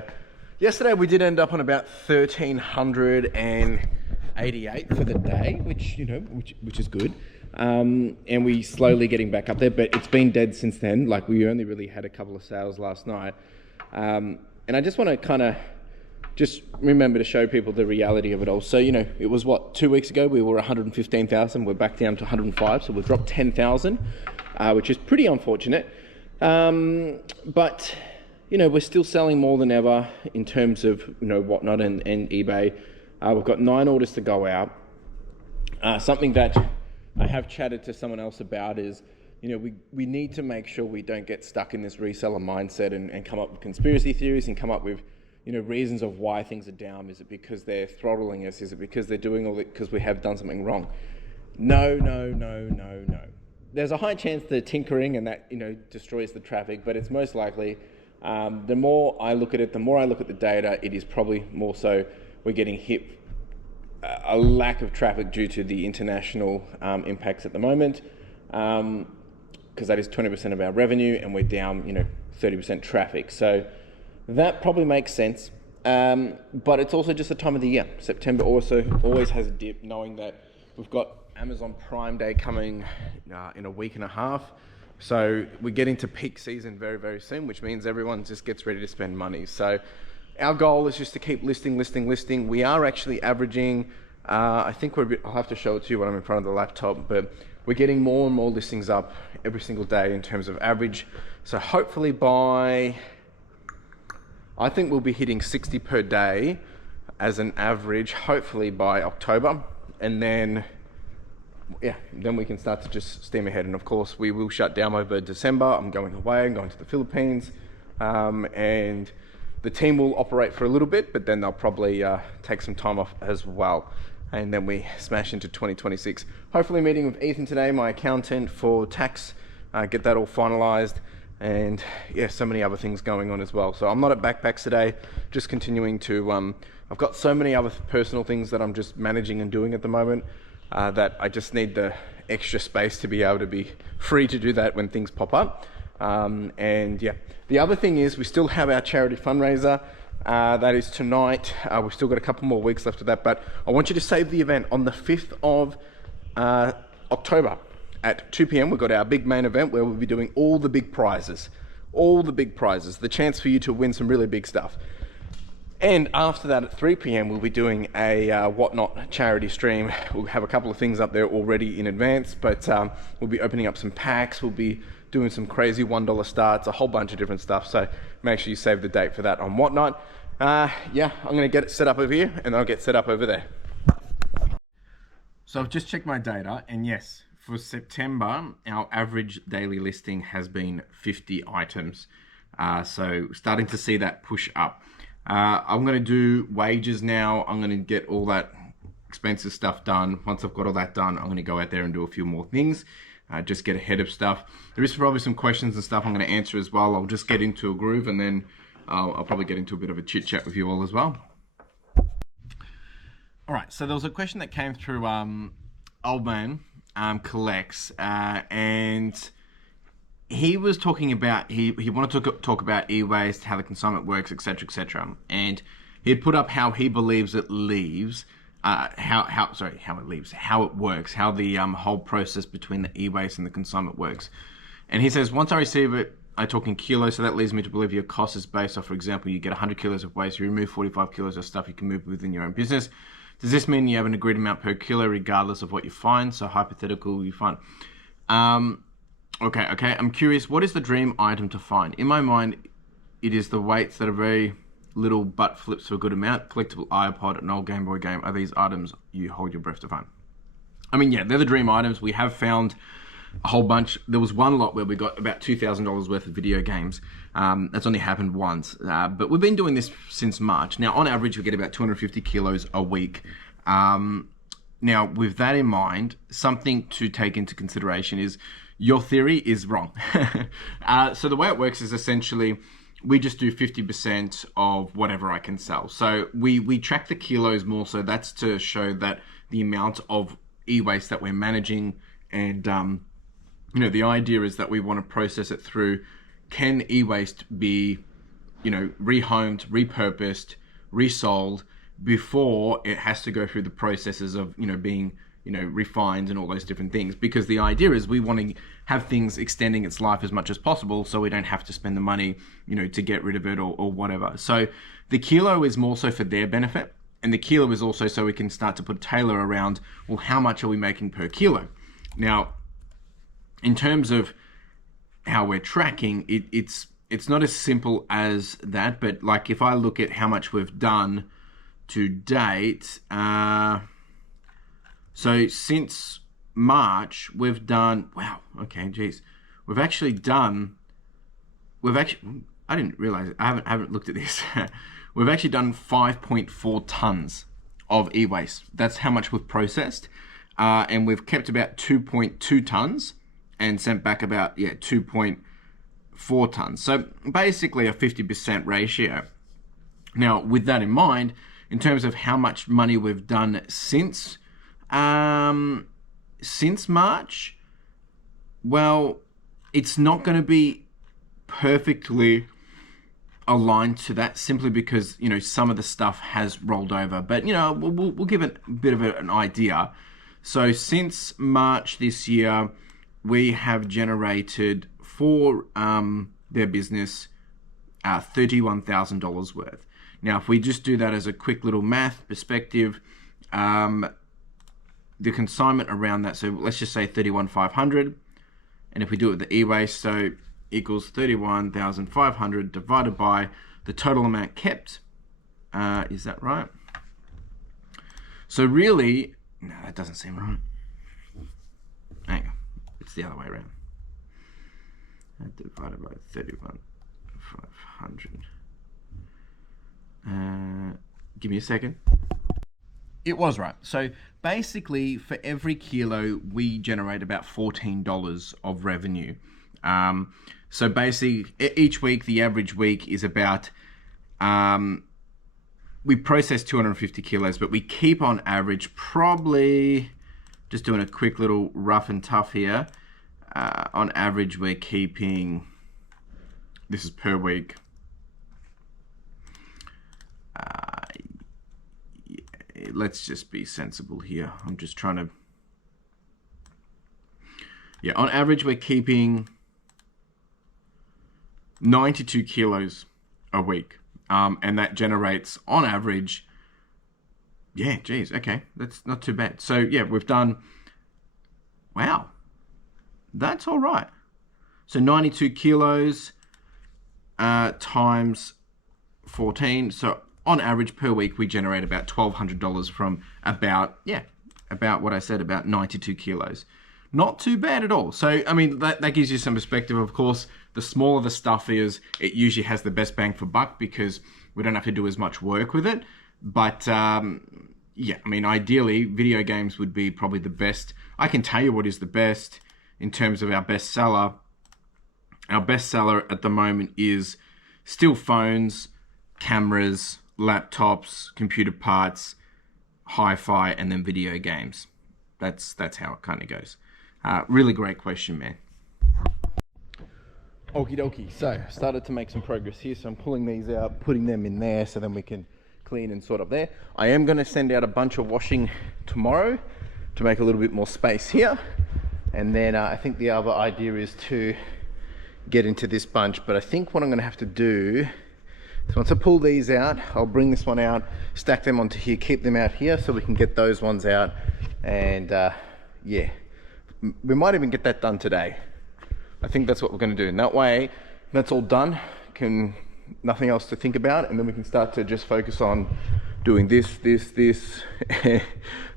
yesterday we did end up on about 1,388 for the day, which is good. And we slowly getting back up there, but it's been dead since then. Like, we only really had a couple of sales last night. And I just want to kind of just remember to show people the reality of it all. So, it was 2 weeks ago, we were 115,000. We're back down to 105. So we've dropped 10,000, which is pretty unfortunate. But, we're still selling more than ever in terms of, Whatnot and eBay. We've got 9 orders to go out. Something that I have chatted to someone else about is, we need to make sure we don't get stuck in this reseller mindset and come up with conspiracy theories and come up with, reasons of why things are down. Is it because they're throttling us? Is it because they're doing all it because we have done something wrong? No. There's a high chance they're tinkering and that, destroys the traffic, but it's most likely, the more I look at it, the more I look at the data, it is probably more so we're getting hit a lack of traffic due to the international impacts at the moment. Because that is 20% of our revenue and we're down, 30% traffic. So that probably makes sense. But it's also just the time of the year. September also always has a dip, knowing that we've got Amazon Prime Day coming in a week and a half. So we're getting to peak season very, very soon, which means everyone just gets ready to spend money. So our goal is just to keep listing. We are actually averaging, I think I'll have to show it to you when I'm in front of the laptop, but we're getting more and more listings up every single day in terms of average. So hopefully I think we'll be hitting 60 per day as an average, hopefully by October. And then we can start to just steam ahead. And of course, we will shut down over December. I'm going away, I'm going to the Philippines. And the team will operate for a little bit, but then they'll probably take some time off as well. And then we smash into 2026. Hopefully meeting with Ethan today, my accountant, for tax, get that all finalized. And yeah, so many other things going on as well. So I'm not at Backpacks today, just continuing to, I've got so many other personal things that I'm just managing and doing at the moment that I just need the extra space to be able to be free to do that when things pop up. And yeah, the other thing is we still have our charity fundraiser. That is tonight. We've still got a couple more weeks left of that, but I want you to save the event on the 5th of October at 2 p.m. We've got our big main event where we'll be doing all the big prizes, the chance for you to win some really big stuff. And after that at 3 p.m. we'll be doing a Whatnot charity stream. We'll have a couple of things up there already in advance, but we'll be opening up some packs. We'll be doing some crazy $1 starts, a whole bunch of different stuff. So make sure you save the date for that on Whatnot. Yeah, I'm gonna get it set up over here and I'll get set up over there. So I've just checked my data, and yes, for September, our average daily listing has been 50 items. So starting to see that push up. I'm gonna do wages now. I'm gonna get all that expensive stuff done. Once I've got all that done, I'm gonna go out there and do a few more things. Just get ahead of stuff. There is probably some questions and stuff I'm gonna answer as well. I'll just get into a groove, and then I'll probably get into a bit of a chit chat with you all as well. All right, so there was a question that came through Old Man Collects, and he was talking about, he wanted to talk about e-waste, how the consignment works, etc., etc. And he had put up how he believes it leaves, how it works, how the whole process between the e-waste and the consignment works. And he says, once I receive it, I talk in kilos, so that leads me to believe your cost is based off, for example, you get 100 kilos of waste, you remove 45 kilos of stuff you can move within your own business. Does this mean you have an agreed amount per kilo regardless of what you find? So hypothetical, you find. Okay. I'm curious, what is the dream item to find? In my mind, it is the weights that are very little but flips for a good amount. Collectible iPod, an old Game Boy game. Are these items you hold your breath to find? I mean, yeah, they're the dream items. We have found a whole bunch. There was one lot where we got about $2,000 worth of video games. That's only happened once, but we've been doing this since March. Now, on average, we get about 250 kilos a week. Now, with that in mind, something to take into consideration is your theory is wrong. So the way it works is essentially we just do 50% of whatever I can sell. So we track the kilos more, so that's to show that the amount of e-waste that we're managing, and the idea is that we want to process it through, can e-waste be, rehomed, repurposed, resold before it has to go through the processes of, being, refined and all those different things. Because the idea is we want to have things extending its life as much as possible, so we don't have to spend the money, to get rid of it or whatever. So the kilo is more so for their benefit, and the kilo is also so we can start to put a tailor around, well, how much are we making per kilo? Now, in terms of how we're tracking, it's not as simple as that, but like if I look at how much we've done to date, so since March, we've done, wow, okay, geez. I didn't realize, I haven't looked at this. We've actually done 5.4 tons of e-waste. That's how much we've processed. And we've kept about 2.2 tons and sent back about, 2.4 tons. So basically a 50% ratio. Now, with that in mind, in terms of how much money we've done since March, well, it's not going to be perfectly aligned to that, simply because some of the stuff has rolled over, but we'll give it a bit of an idea. So since March this year, we have generated for their business $31,000 worth. Now, if we just do that as a quick little math perspective, the consignment around that, so let's just say 31,500, and if we do it with the e-waste, so equals 31,500 divided by the total amount kept. Is that right? So really, no, that doesn't seem right. Hang on, it's the other way around. Divided by 31,500. Give me a second. It was right. So basically, for every kilo, we generate about $14 of revenue. So basically, each week, the average week is about, we process 250 kilos, but we keep on average probably, just doing a quick little rough and tough here, on average, we're keeping, this is per week, let's just be sensible here. I'm just trying to, on average, we're keeping 92 kilos a week. And that generates, on average, okay, that's not too bad. So we've done, wow, that's all right. So 92 kilos times 14, so on average per week, we generate about $1,200 from about what I said, about 92 kilos. Not too bad at all. So, I mean, that gives you some perspective. Of course, the smaller the stuff is, it usually has the best bang for buck because we don't have to do as much work with it. But, yeah, I mean, ideally, video games would be probably the best. I can tell you what is the best in terms of our best seller. Our best seller at the moment is still phones, cameras, laptops, computer parts, hi-fi, and then video games. That's how it kind of goes. Really great question, man. Okie dokie. So, started to make some progress here. So I'm pulling these out, putting them in there so then we can clean and sort of there. I am going to send out a bunch of washing tomorrow to make a little bit more space here. And then I think the other idea is to get into this bunch. But I think what I'm going to have to do, so once I pull these out, I'll bring this one out, stack them onto here, keep them out here so we can get those ones out. And yeah, we might even get that done today. I think that's what we're going to do. And that way, that's all done. Nothing else to think about. And then we can start to just focus on doing this,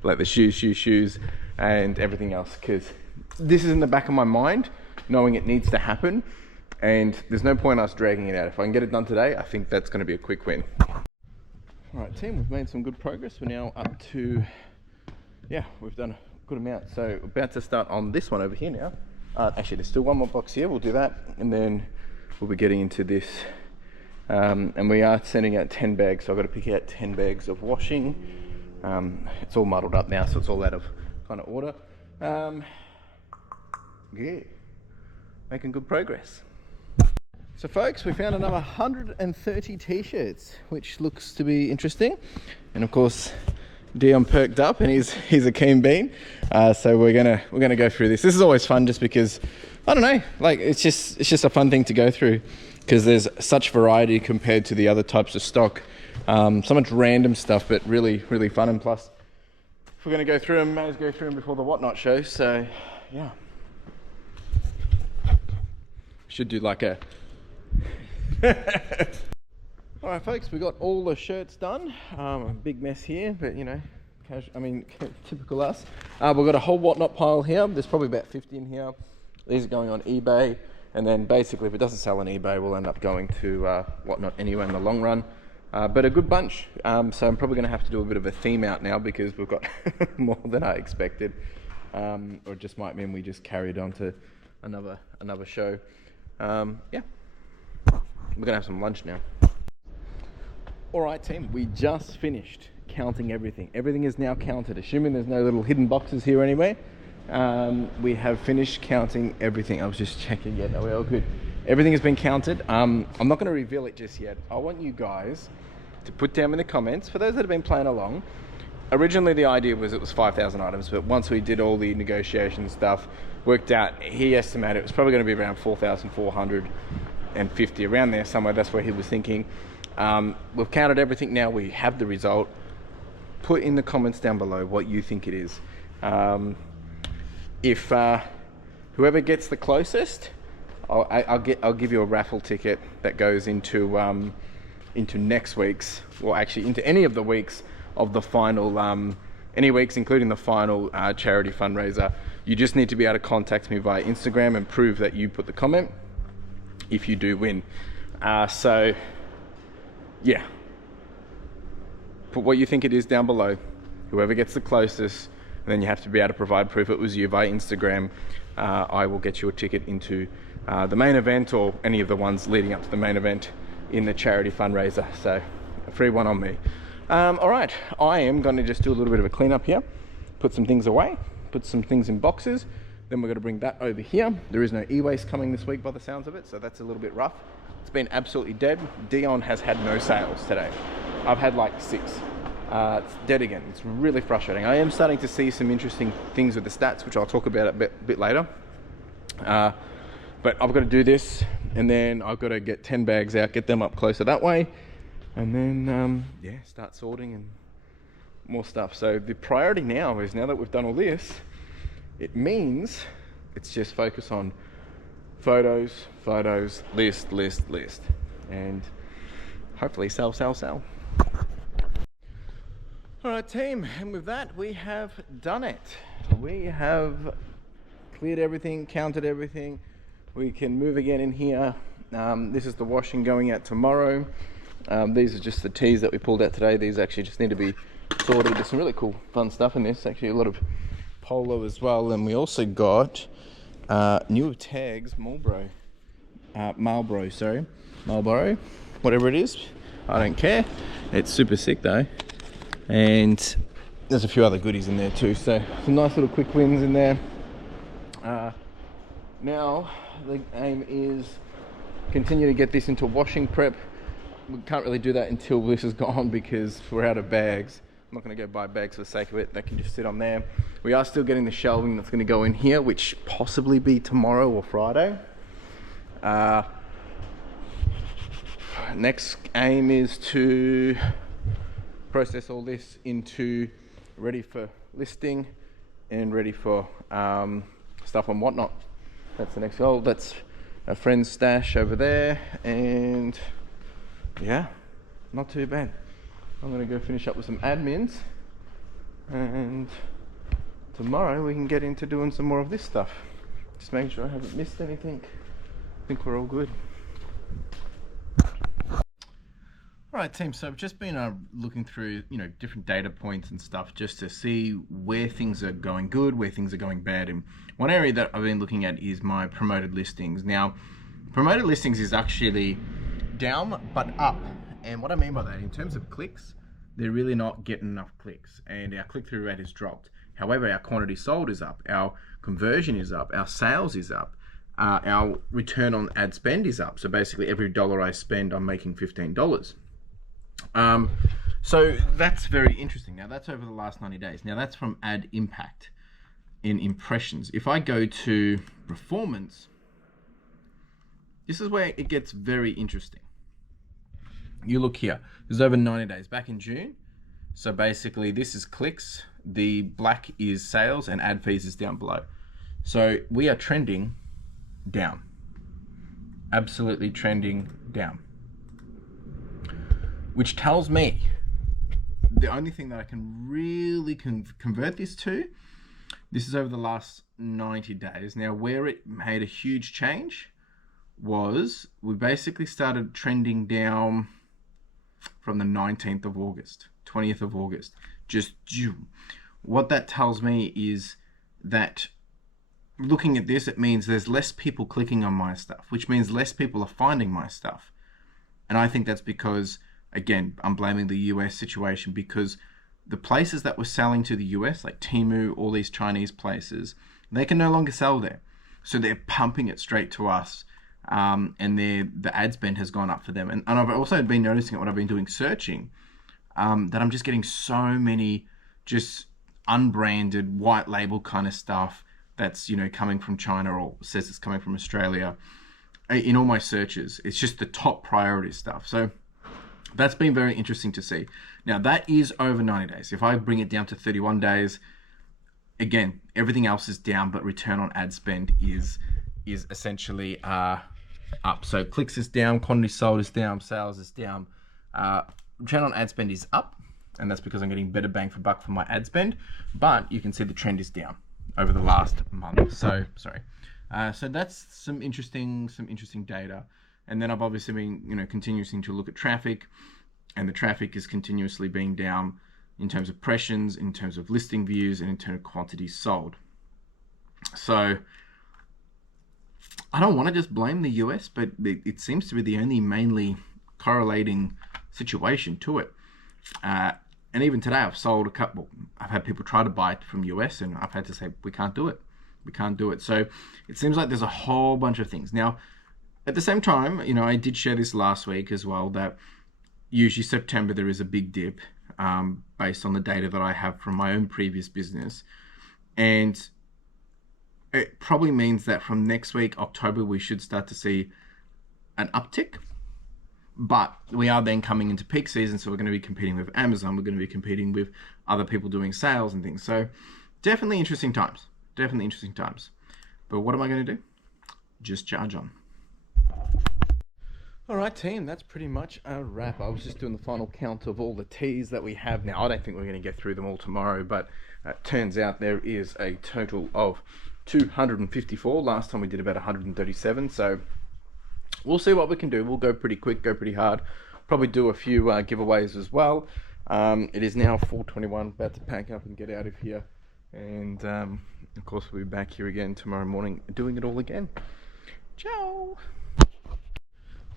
like the shoes, and everything else. Because this is in the back of my mind, knowing it needs to happen. And there's no point us dragging it out. If I can get it done today, I think that's going to be a quick win. All right, team, we've made some good progress. We're now up to, yeah, we've done a good amount. So about to start on this one over here now. Actually, there's still one more box here. We'll do that, and then we'll be getting into this. And we are sending out 10 bags, so I've got to pick out 10 bags of washing. It's all muddled up now, so it's all out of kind of order. Yeah, making good progress. So folks, we found another 130 t-shirts, which looks to be interesting. And of course, Dion perked up and he's a keen bean. So we're gonna go through this. This is always fun just because, I don't know, like it's just a fun thing to go through because there's such variety compared to the other types of stock. So much random stuff, but really fun. And plus, if we're gonna go through them, may as well go through them before the Whatnot show. So yeah, should do like a all right, folks, we got all the shirts done. A big mess here, but you know, typical us. We've got a whole Whatnot pile here. There's probably about 50 in here. These are going on eBay, and then basically, if it doesn't sell on eBay, we'll end up going to Whatnot anyway in the long run. But a good bunch. So I'm probably going to have to do a bit of a theme out now because we've got more than I expected, or it just might mean we just carried on to another show. Yeah. We're gonna have some lunch now. All right, team, we just finished counting everything. Everything is now counted, assuming there's no little hidden boxes here anyway. We have finished counting everything. I was just checking, yeah, no, we're all good. Everything has been counted. I'm not gonna reveal it just yet. I want you guys to put down in the comments, for those that have been playing along, originally the idea was it was 5,000 items, but once we did all the negotiation stuff, worked out, he estimated it was probably gonna be around 4,450, around there somewhere. That's where he was thinking. We've counted everything now. We have the result. Put in the comments down below what you think it is. If whoever gets the closest, I'll give you a raffle ticket that goes into next week's, or actually into any of the weeks of the final, any weeks including the final charity fundraiser. You just need to be able to contact me via Instagram and prove that you put the comment if you do win. So yeah, put what you think it is down below. Whoever gets the closest, and then you have to be able to provide proof it was you via Instagram. I will get you a ticket into the main event or any of the ones leading up to the main event in the charity fundraiser. So a free one on me. All right, I am going to just do a little bit of a cleanup here, put some things away, put some things in boxes. Then we're going to bring that over here. There is no e-waste coming this week by the sounds of it, so that's a little bit rough. It's been absolutely dead. Dion has had no sales today. I've had like 6. It's dead again. It's really frustrating. I am starting to see some interesting things with the stats, which I'll talk about a bit later. But I've got to do this, and then I've got to get 10 bags out, get them up closer that way, and then yeah, start sorting and more stuff. So the priority now is, now that we've done all this, it means it's just focus on photos, list, and hopefully sell. All right, team, and with that, we have done it. We have cleared everything, counted everything. We can move again in here. This is the washing going out tomorrow. These are just the teas that we pulled out today. These actually just need to be sorted. There's some really cool, fun stuff in this. Actually, a lot of polo as well. And we also got new tags, Marlboro, whatever it is. I don't care. It's super sick though. And there's a few other goodies in there too. So some nice little quick wins in there. Now the aim is continue to get this into washing prep. We can't really do that until this is gone because we're out of bags. I'm not going to go buy bags for the sake of it. They can just sit on there. We are still getting the shelving that's going to go in here, which possibly be tomorrow or Friday. Next aim is to process all this into ready for listing and ready for stuff and whatnot. That's the next goal. That's a friend's stash over there, and yeah, not too bad. I'm gonna go finish up with some admins, and tomorrow we can get into doing some more of this stuff. Just making sure I haven't missed anything. I think we're all good. All right, team, so I've just been looking through, different data points and stuff just to see where things are going good, where things are going bad. And one area that I've been looking at is my promoted listings. Now, promoted listings is actually down but up. And what I mean by that, in terms of clicks, they're really not getting enough clicks, and our click-through rate has dropped. However, our quantity sold is up, our conversion is up, our sales is up, our return on ad spend is up. So basically every dollar I spend, I'm making $15. So that's very interesting. Now that's over the last 90 days. Now that's from ad impact in impressions. If I go to performance, this is where it gets very interesting. You look here, this is over 90 days, back in June. So basically this is clicks, the black is sales, and ad fees is down below. So we are trending down, absolutely trending down. Which tells me the only thing that I can really convert this to, this is over the last 90 days. Now, where it made a huge change was we basically started trending down from the 19th of August, 20th of August, just June. What that tells me is that looking at this, it means there's less people clicking on my stuff, which means less people are finding my stuff. And I think that's because, again, I'm blaming the US situation, because the places that were selling to the US, like Temu, all these Chinese places, they can no longer sell there. So they're pumping it straight to us. And the ad spend has gone up for them. And I've also been noticing it when I've been doing searching, that I'm just getting so many just unbranded, white label kind of stuff that's, coming from China or says it's coming from Australia. In all my searches, it's just the top priority stuff. So that's been very interesting to see. Now that is over 90 days. If I bring it down to 31 days, again, everything else is down, but return on ad spend is essentially up. So clicks is down, quantity sold is down, sales is down. Return on ad spend is up, and that's because I'm getting better bang for buck for my ad spend. But you can see the trend is down over the last month. So sorry. So that's some interesting data. And then I've obviously been, continuing to look at traffic, and the traffic is continuously being down in terms of impressions, in terms of listing views, and in terms of quantities sold. So I don't want to just blame the US, but it seems to be the only mainly correlating situation to it. And even today I've sold a couple, I've had people try to buy it from US, and I've had to say, we can't do it. We can't do it. So it seems like there's a whole bunch of things. Now, at the same time, I did share this last week as well, that usually September there is a big dip based on the data that I have from my own previous business. And it probably means that from next week, October, we should start to see an uptick. But we are then coming into peak season, so we're going to be competing with Amazon. We're going to be competing with other people doing sales and things. So definitely interesting times. Definitely interesting times. But what am I going to do? Just charge on. All right, team, that's pretty much a wrap. I was just doing the final count of all the teas that we have now. I don't think we're going to get through them all tomorrow, but it turns out there is a total of 254. Last time we did about 137, so we'll see what we can do. We'll go pretty quick, go pretty hard. Probably do a few giveaways as well. It is now 4:21, about to pack up and get out of here. And of course, we'll be back here again tomorrow morning doing it all again. Ciao!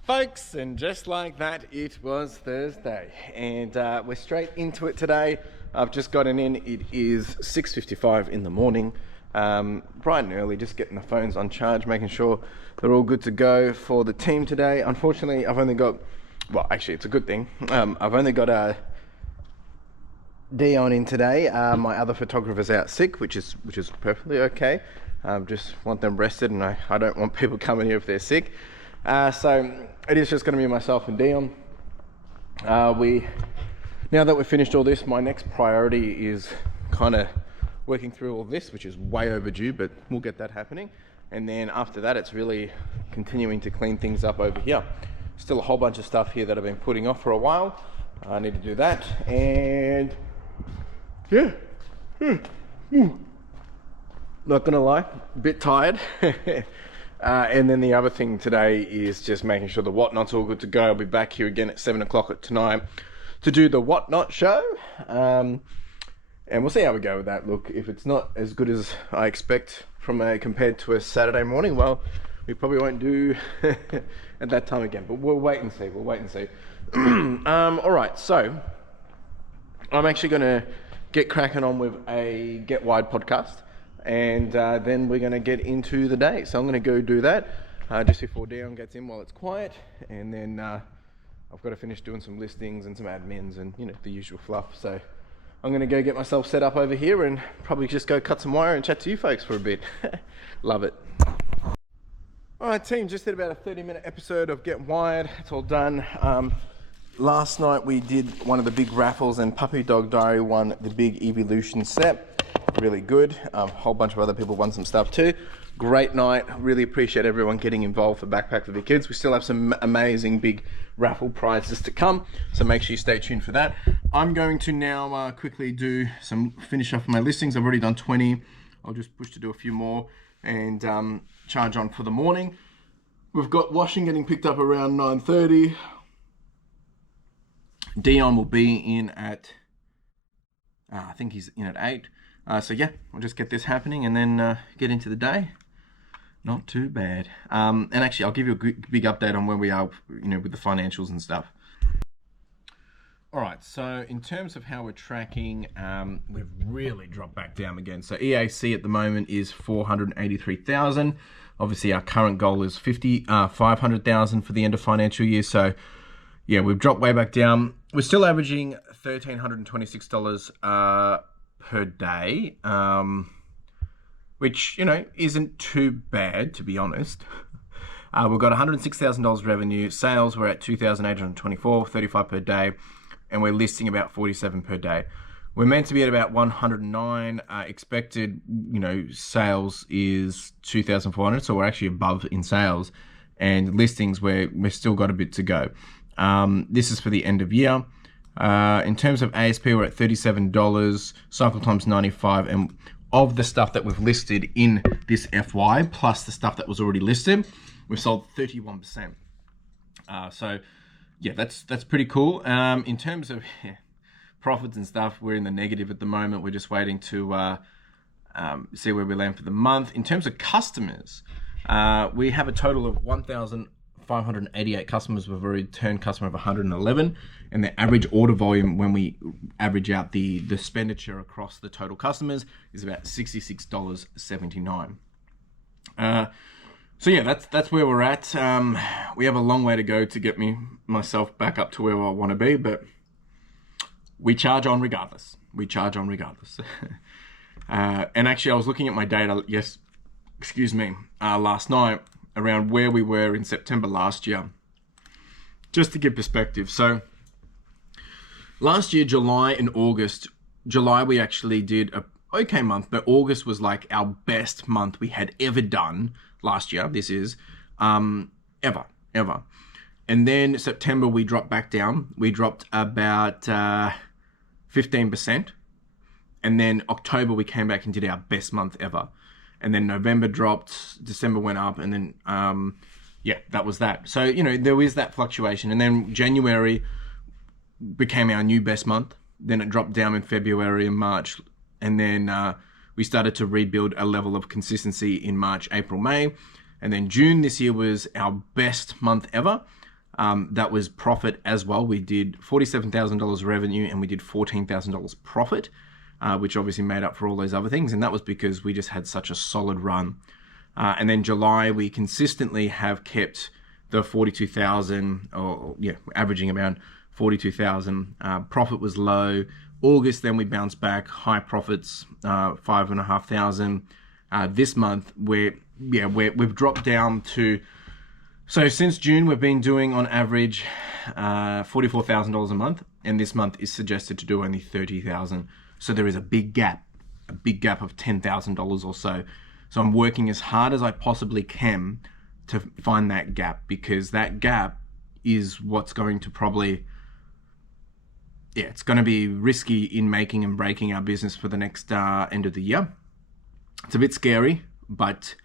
Folks, and just like that, it was Thursday, and we're straight into it today. I've just gotten in. It is 6:55 in the morning, bright and early, just getting the phones on charge, making sure they're all good to go for the team today. Unfortunately, I've only got, well, actually, it's a good thing. I've only got Dion in today. My other photographer's out sick, which is perfectly okay. Just want them rested, and I don't want people coming here if they're sick. So it is just going to be myself and Dion. Now that we've finished all this, my next priority is kind of working through all this, which is way overdue, but we'll get that happening. And then after that, it's really continuing to clean things up over here. Still a whole bunch of stuff here that I've been putting off for a while. I need to do that. And yeah. Not gonna lie, a bit tired. And then the other thing today is just making sure the Whatnot's all good to go. I'll be back here again at 7 o'clock tonight to do the Whatnot show. And we'll see how we go with that. Look, if it's not as good as I expect compared to a Saturday morning, well, we probably won't do at that time again. But we'll wait and see. All right, so I'm actually going to get cracking on with a Get Wired podcast. And then we're going to get into the day. So I'm going to go do that just before Dion gets in while it's quiet. And then I've got to finish doing some listings and some admins and, you know, the usual fluff. So I'm going to go get myself set up over here and probably just go cut some wire and chat to you folks for a bit. Love it. All right, team, just did about a 30-minute episode of Get Wired. It's all done. Last night we did one of the big raffles and Puppy Dog Diary won the big Evolution set. Really good. A whole bunch of other people won some stuff too. Great night. Really appreciate everyone getting involved for Backpack for the Kids. We still have some amazing big raffle prizes to come, so make sure you stay tuned for that. I'm going to now quickly finish off my listings. I've already done 20. I'll just push to do a few more and charge on for the morning. We've got washing getting picked up around 9:30. Dion will be in at, I think he's in at 8. So yeah, we'll just get this happening and then get into the day. Not too bad. And actually, I'll give you a big update on where we are, you know, with the financials and stuff. All right, so in terms of how we're tracking, we've really dropped back down again. So EAC at the moment is 483,000. Obviously, our current goal is 500,000 for the end of financial year. So yeah, we've dropped way back down. We're still averaging $1,326 per day, which, you know, isn't too bad, to be honest. We've got $106,000 revenue. Sales, we're at 2,824, 35 per day, and we're listing about 47 per day. We're meant to be at about 109. Expected, you know, sales is 2,400, so we're actually above in sales. And listings, we've still got a bit to go. This is for the end of year. In terms of ASP, we're at $37, cycle time's 95, and of the stuff that we've listed in this FY, plus the stuff that was already listed, we've sold 31%. So yeah, that's pretty cool. In terms of profits and stuff, we're in the negative at the moment. We're just waiting to see where we land for the month. In terms of customers, we have a total of 1,588 customers with a return customer of 111, and the average order volume when we average out the expenditure across the total customers is about $66.79. So yeah, that's where we're at. We have a long way to go to get myself back up to where I want to be, but we charge on regardless. And actually, I was looking at my data last night around where we were in September last year, just to give perspective. So last year, July and August, we actually did a okay month, but August was like our best month we had ever done last year. This is ever. And then September, we dropped back down. We dropped about 15%. And then October, we came back and did our best month ever. And then November dropped, December went up, and then, yeah, that was that. So, you know, there is that fluctuation. And then January became our new best month. Then it dropped down in February and March. And then we started to rebuild a level of consistency in March, April, May. And then June this year was our best month ever. That was profit as well. We did $47,000 revenue and we did $14,000 profit, which obviously made up for all those other things. And that was because we just had such a solid run. And then July, we consistently have kept the 42,000, or yeah, averaging around 42,000. Profit was low. August, then we bounced back, high profits, 5,500. This month, we've dropped down to. So since June, we've been doing on average $44,000 a month, and this month is suggested to do only $30,000. So there is a big gap of $10,000 or so. So I'm working as hard as I possibly can to find that gap, because that gap is what's going to probably, yeah, it's going to be risky in making and breaking our business for the next end of the year. It's a bit scary, but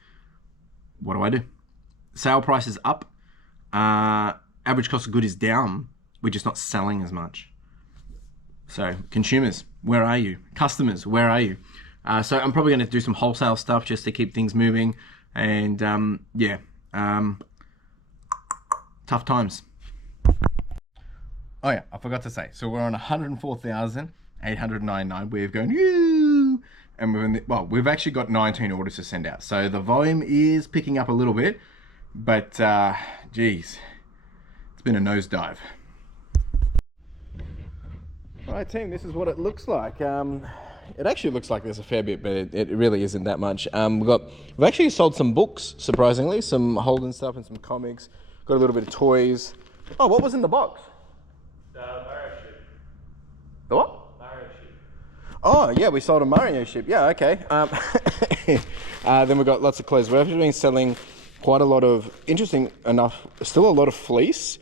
what do? Sale price is up. Average cost of good is down. We're just not selling as much. So consumers, where are you? Customers, where are you? So I'm probably going to do some wholesale stuff just to keep things moving. And tough times. Oh yeah, I forgot to say. So we're on 104,899. We've gone, yoo! And we've actually got 19 orders to send out. So the volume is picking up a little bit. But, geez, it's been a nosedive. All right, team, this is what it looks like. It actually looks like there's a fair bit, but it really isn't that much. We've actually sold some books, surprisingly, some Holden stuff and some comics. Got a little bit of toys. Oh, what was in the box? The Mario ship. The what? Mario ship. Oh, yeah, we sold a Mario ship. Yeah, okay. Then we've got lots of clothes. We've actually been selling quite a lot of, interesting enough, still a lot of fleece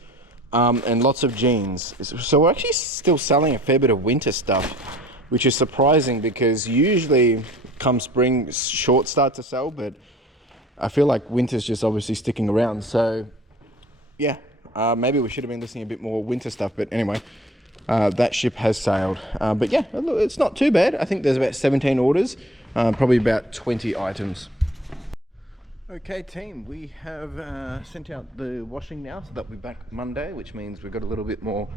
and lots of jeans. So we're actually still selling a fair bit of winter stuff, which is surprising because usually come spring, shorts start to sell, but I feel like winter's just obviously sticking around. So yeah, maybe we should have been listing a bit more winter stuff, but anyway, that ship has sailed. But yeah, it's not too bad. I think there's about 17 orders, probably about 20 items. Okay, team, we have sent out the washing now, so that'll be back Monday, which means we've got a little bit more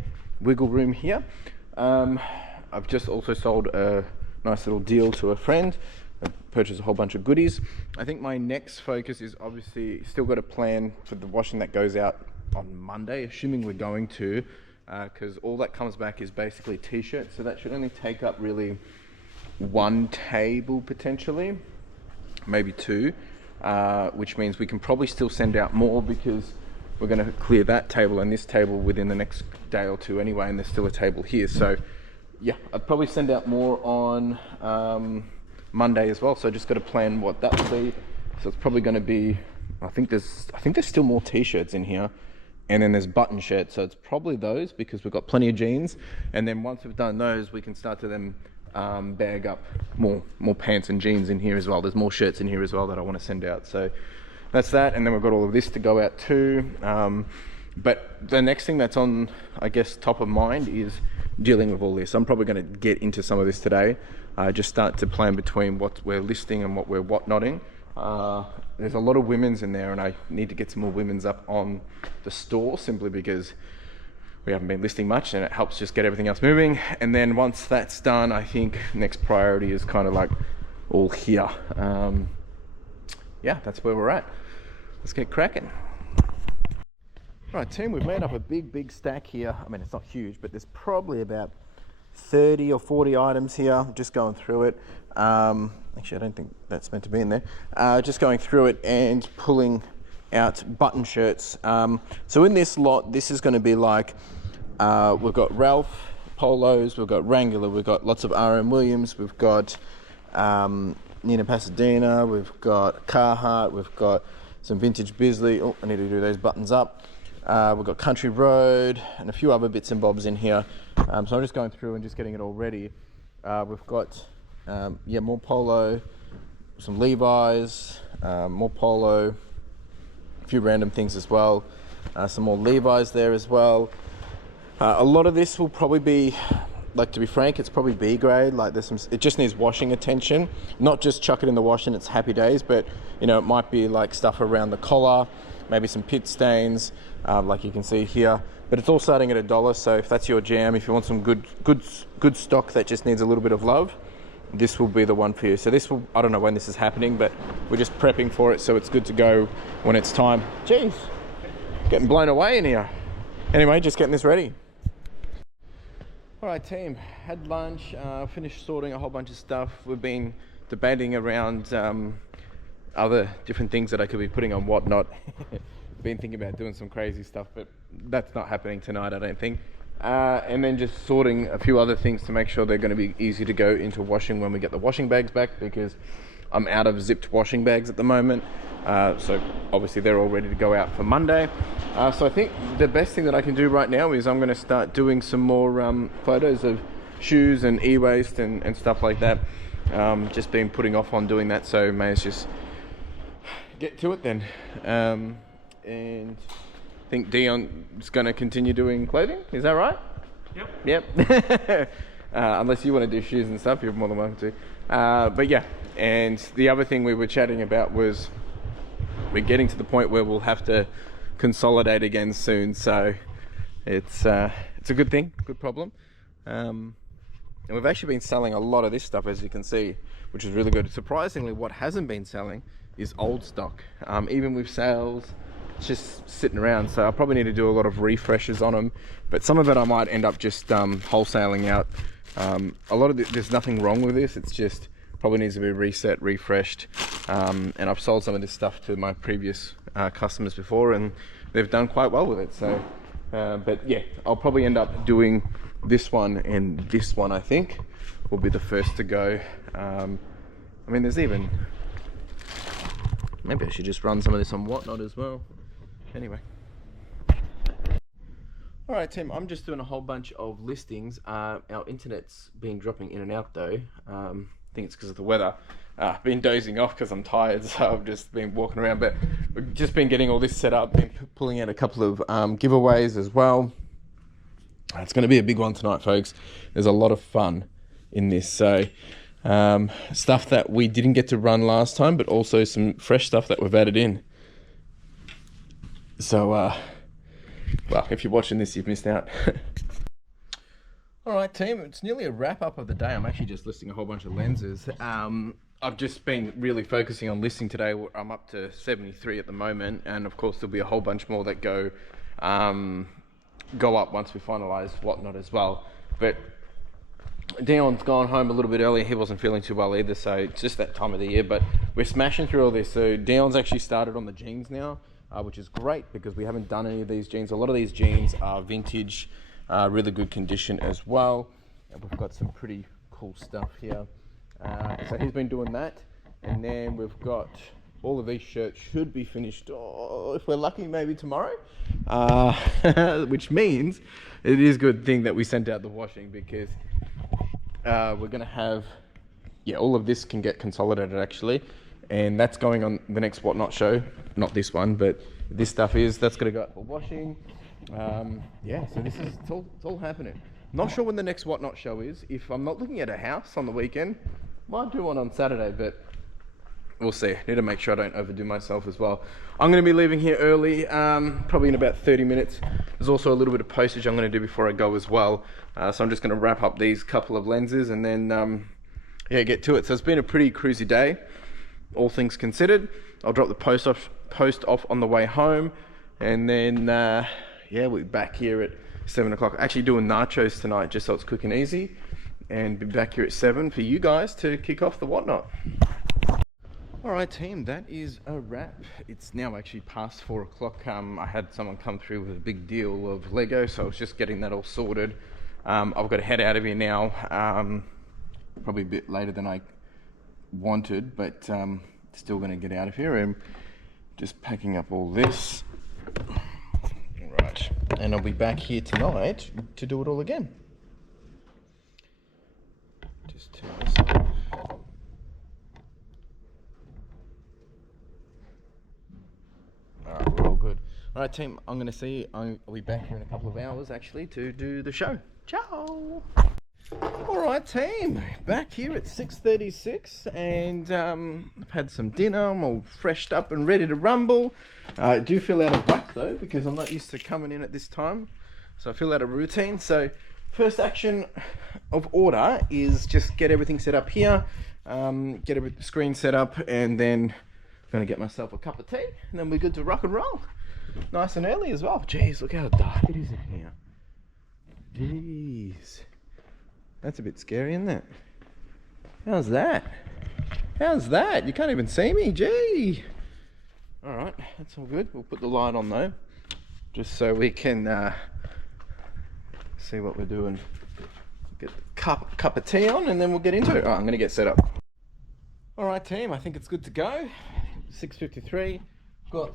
wiggle room here. I've just also sold a nice little deal to a friend. I purchased a whole bunch of goodies. I think my next focus is obviously still got a plan for the washing that goes out on Monday, assuming we're going to, because all that comes back is basically t-shirts, so that should only take up really one table potentially, maybe two. Which means we can probably still send out more because we're going to clear that table and this table within the next day or two anyway, and there's still a table here. So yeah, I'd probably send out more on Monday as well. So I just got to plan what that will be. So it's probably going to be, I think there's still more t-shirts in here, and then there's button shirts. So it's probably those because we've got plenty of jeans. And then once we've done those, we can start to then bag up more pants and jeans in here as well. There's more shirts in here as well that I want to send out. So that's that, and then we've got all of this to go out too. But the next thing that's on, I guess, top of mind is dealing with all this. I'm probably going to get into some of this today. Just start to plan between what we're listing and what we're whatnotting. There's a lot of women's in there, and I need to get some more women's up on the store simply because we haven't been listing much, and it helps just get everything else moving. And then once that's done, I think next priority is kind of like all here. Yeah, that's where we're at. Let's get cracking. All right, team, we've made up a big stack here. I mean, it's not huge, but there's probably about 30 or 40 items here. Just going through it. Actually, I don't think that's meant to be in there. Just going through it and pulling out button shirts. So in this lot, this is going to be like, we've got Ralph polos, we've got Wrangler, we've got lots of RM Williams, we've got Nina Pasadena, we've got Carhartt, we've got some vintage Bisley. Oh, I need to do those buttons up. We've got Country Road and a few other bits and bobs in here. So I'm just going through and just getting it all ready. We've got more Polo, some Levi's, more Polo, a few random things as well. Some more Levi's there as well. A lot of this will probably be, like, to be frank, it's probably B grade. Like, it just needs washing attention. Not just chuck it in the wash and it's happy days, but it might be like stuff around the collar, maybe some pit stains, like you can see here. But it's all starting at $1. So if that's your jam, if you want some good stock that just needs a little bit of love, this will be the one for you. So this will, I don't know when this is happening, but we're just prepping for it, so it's good to go when it's time. Jeez, getting blown away in here. Anyway, just getting this ready. All right, team, had lunch, finished sorting a whole bunch of stuff. We've been debating around other different things that I could be putting on whatnot. Been thinking about doing some crazy stuff, but that's not happening tonight, I don't think. And then just sorting a few other things to make sure they're going to be easy to go into washing when we get the washing bags back, because I'm out of zipped washing bags at the moment. So obviously they're all ready to go out for Monday. So I think the best thing that I can do right now is I'm going to start doing some more photos of shoes and e-waste and stuff like that. Just been putting off on doing that, so may as just get to it then. And I think Dion's going to continue doing clothing. Is that right? Yep. Unless you want to do shoes and stuff, you're more than welcome to. But yeah, and the other thing we were chatting about was we're getting to the point where we'll have to consolidate again soon. So it's a good thing, good problem. And we've actually been selling a lot of this stuff, as you can see, which is really good. Surprisingly, what hasn't been selling is old stock. Even with sales, it's just sitting around. So I probably need to do a lot of refreshes on them, but some of it I might end up just wholesaling out. A lot of there's nothing wrong with this, it's just probably needs to be reset, refreshed. And I've sold some of this stuff to my previous customers before, and they've done quite well with it. So but yeah, I'll probably end up doing this one, and this one I think will be the first to go. I mean, there's even, maybe I should just run some of this on whatnot as well. Anyway. All right, Tim, I'm just doing a whole bunch of listings. Our internet's been dropping in and out though. I think it's because of the weather. I've been dozing off because I'm tired, so I've just been walking around, but we've just been getting all this set up, been pulling out a couple of giveaways as well. It's going to be a big one tonight, folks. There's a lot of fun in this. So stuff that we didn't get to run last time, but also some fresh stuff that we've added in. So, well, if you're watching this, you've missed out. All right, team, it's nearly a wrap up of the day. I'm actually just listing a whole bunch of lenses. I've just been really focusing on listing today. I'm up to 73 at the moment, and of course there'll be a whole bunch more that go up once we finalize whatnot as well. But Dion's gone home a little bit earlier. He wasn't feeling too well either, so it's just that time of the year. But we're smashing through all this. So Dion's actually started on the jeans now, which is great because we haven't done any of these jeans. A lot of these jeans are vintage, really good condition as well. And we've got some pretty cool stuff here. So he's been doing that. And then we've got all of these shirts should be finished, if we're lucky, maybe tomorrow. Which means it is a good thing that we sent out the washing, because we're going to have, all of this can get consolidated actually. And that's going on the next Whatnot show. Not this one, but this stuff that's going to go out for washing. So it's all happening. Not sure when the next Whatnot show is. If I'm not looking at a house on the weekend, might do one on Saturday, but we'll see. Need to make sure I don't overdo myself as well. I'm going to be leaving here early, probably in about 30 minutes. There's also a little bit of postage I'm going to do before I go as well. So I'm just going to wrap up these couple of lenses and then get to it. So it's been a pretty cruisy day, all things considered. I'll drop the post off on the way home, and then we'll be back here at 7 o'clock. Actually doing nachos tonight, just so it's quick and easy, and be back here at 7 for you guys to kick off the Whatnot. All right, team, that is a wrap. It's now actually past 4 o'clock. I had someone come through with a big deal of Lego, so I was just getting that all sorted. I've got to head out of here now, probably a bit later than I wanted, but still going to get out of here. And just packing up all this. All and I'll be back here tonight to do it all again. Just turn this on. Alright, we're all good. Alright team, I'm going to see, I'll be back here in a couple of hours actually to do the show. Ciao! Alright team, back here at 6:36 and I've had some dinner, I'm all freshed up and ready to rumble. I do feel out of whack though because I'm not used to coming in at this time, so I feel out of routine. So first action of order is just get everything set up here, get the screen set up, and then I'm going to get myself a cup of tea and then we're good to rock and roll. Nice and early as well. Jeez, look how dark it is in here. Jeez. That's a bit scary, isn't it? How's that? How's that? You can't even see me, gee. Alright, that's all good. We'll put the light on though, just so we can see what we're doing. Get the cup of tea on and then we'll get into it. Oh, I'm going to get set up. Alright team, I think it's good to go. 6:53. Got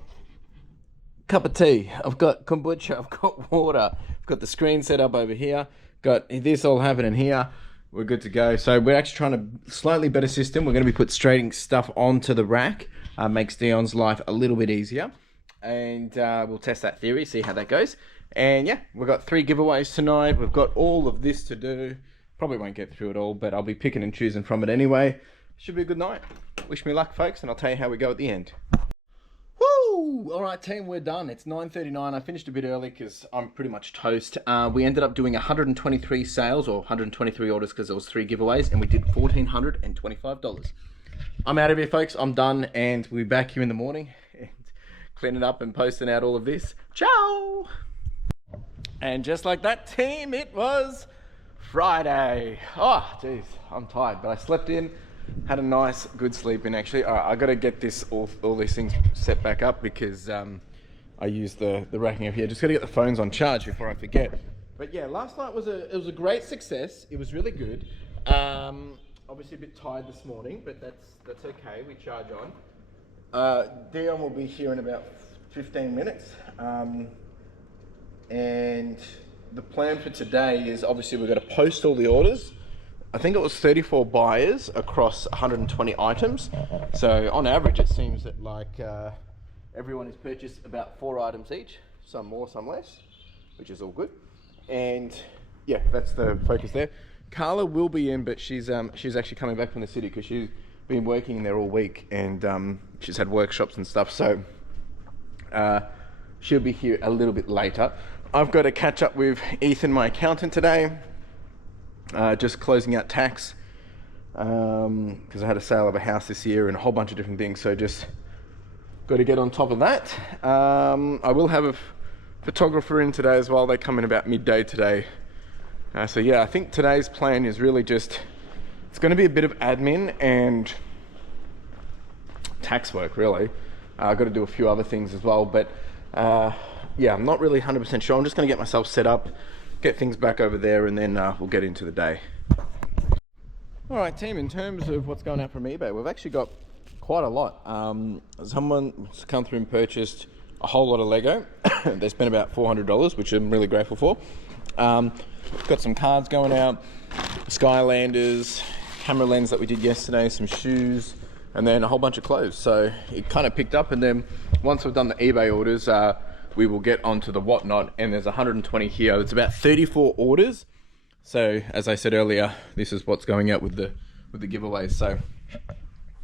cup of tea, I've got kombucha, I've got water, I've got the screen set up over here, got this all happening here. We're good to go. So we're actually trying a slightly better system. We're going to be putting stuff onto the rack. Makes Dion's life a little bit easier, and we'll test that theory, see how that goes. And yeah, we've got 3 giveaways tonight. We've got all of this to do. Probably won't get through it all, but I'll be picking and choosing from it anyway. Should be a good night. Wish me luck folks, and I'll tell you how we go at the end. Woo! All right, team, we're done. It's 9:39. I finished a bit early because I'm pretty much toast. We ended up doing 123 sales or 123 orders because there was 3 giveaways, and we did $1,425. I'm out of here, folks. I'm done, and we'll be back here in the morning and cleaning up and posting out all of this. Ciao! And just like that, team, it was Friday. Oh, jeez, I'm tired, but I slept in. Had a nice, good sleep in actually. All right, I got to get all these things set back up because I used the racking up here. Just got to get the phones on charge before I forget. But yeah, last night was a great success. It was really good. Obviously a bit tired this morning, but that's okay. We charge on. Dion will be here in about 15 minutes. And the plan for today is obviously we're going to post all the orders. I think it was 34 buyers across 120 items. So on average, it seems that like everyone has purchased about 4 items each, some more, some less, which is all good. And yeah, that's the focus there. Carla will be in, but she's actually coming back from the city because she's been working there all week and she's had workshops and stuff. So she'll be here a little bit later. I've got to catch up with Ethan, my accountant, today. Just closing out tax because I had a sale of a house this year and a whole bunch of different things, so just got to get on top of that. I will have a photographer in today as well. They come in about midday today. So yeah, I think today's plan is really just, it's going to be a bit of admin and tax work really. I've got to do a few other things as well, but yeah, I'm not really 100% sure. I'm just going to get myself set up, get things back over there, and then we'll get into the day. All right, team, in terms of what's going out from eBay, we've actually got quite a lot. Someone's come through and purchased a whole lot of Lego. They spent about $400, which I'm really grateful for. Got some cards going out, Skylanders, camera lens that we did yesterday, some shoes, and then a whole bunch of clothes. So it kind of picked up, and then once we've done the eBay orders, we will get onto the whatnot, and there's 120 here. It's about 34 orders. So as I said earlier, this is what's going out with the giveaways. So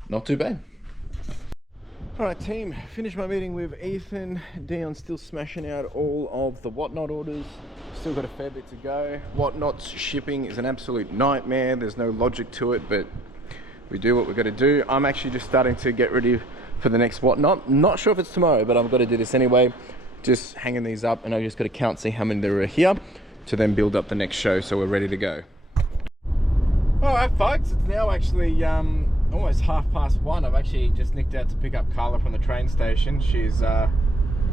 not too bad. All right, team, finished my meeting with Ethan. Dion's still smashing out all of the whatnot orders. Still got a fair bit to go. Whatnot's shipping is an absolute nightmare. There's no logic to it, but we do what we've got to do. I'm actually just starting to get ready for the next whatnot. Not sure if it's tomorrow, but I've got to do this anyway. Just hanging these up, and I just got to count, see how many there are here to then build up the next show, so we're ready to go. All right, folks, it's now actually almost 1:30. I've actually just nicked out to pick up Carla from the train station. She's a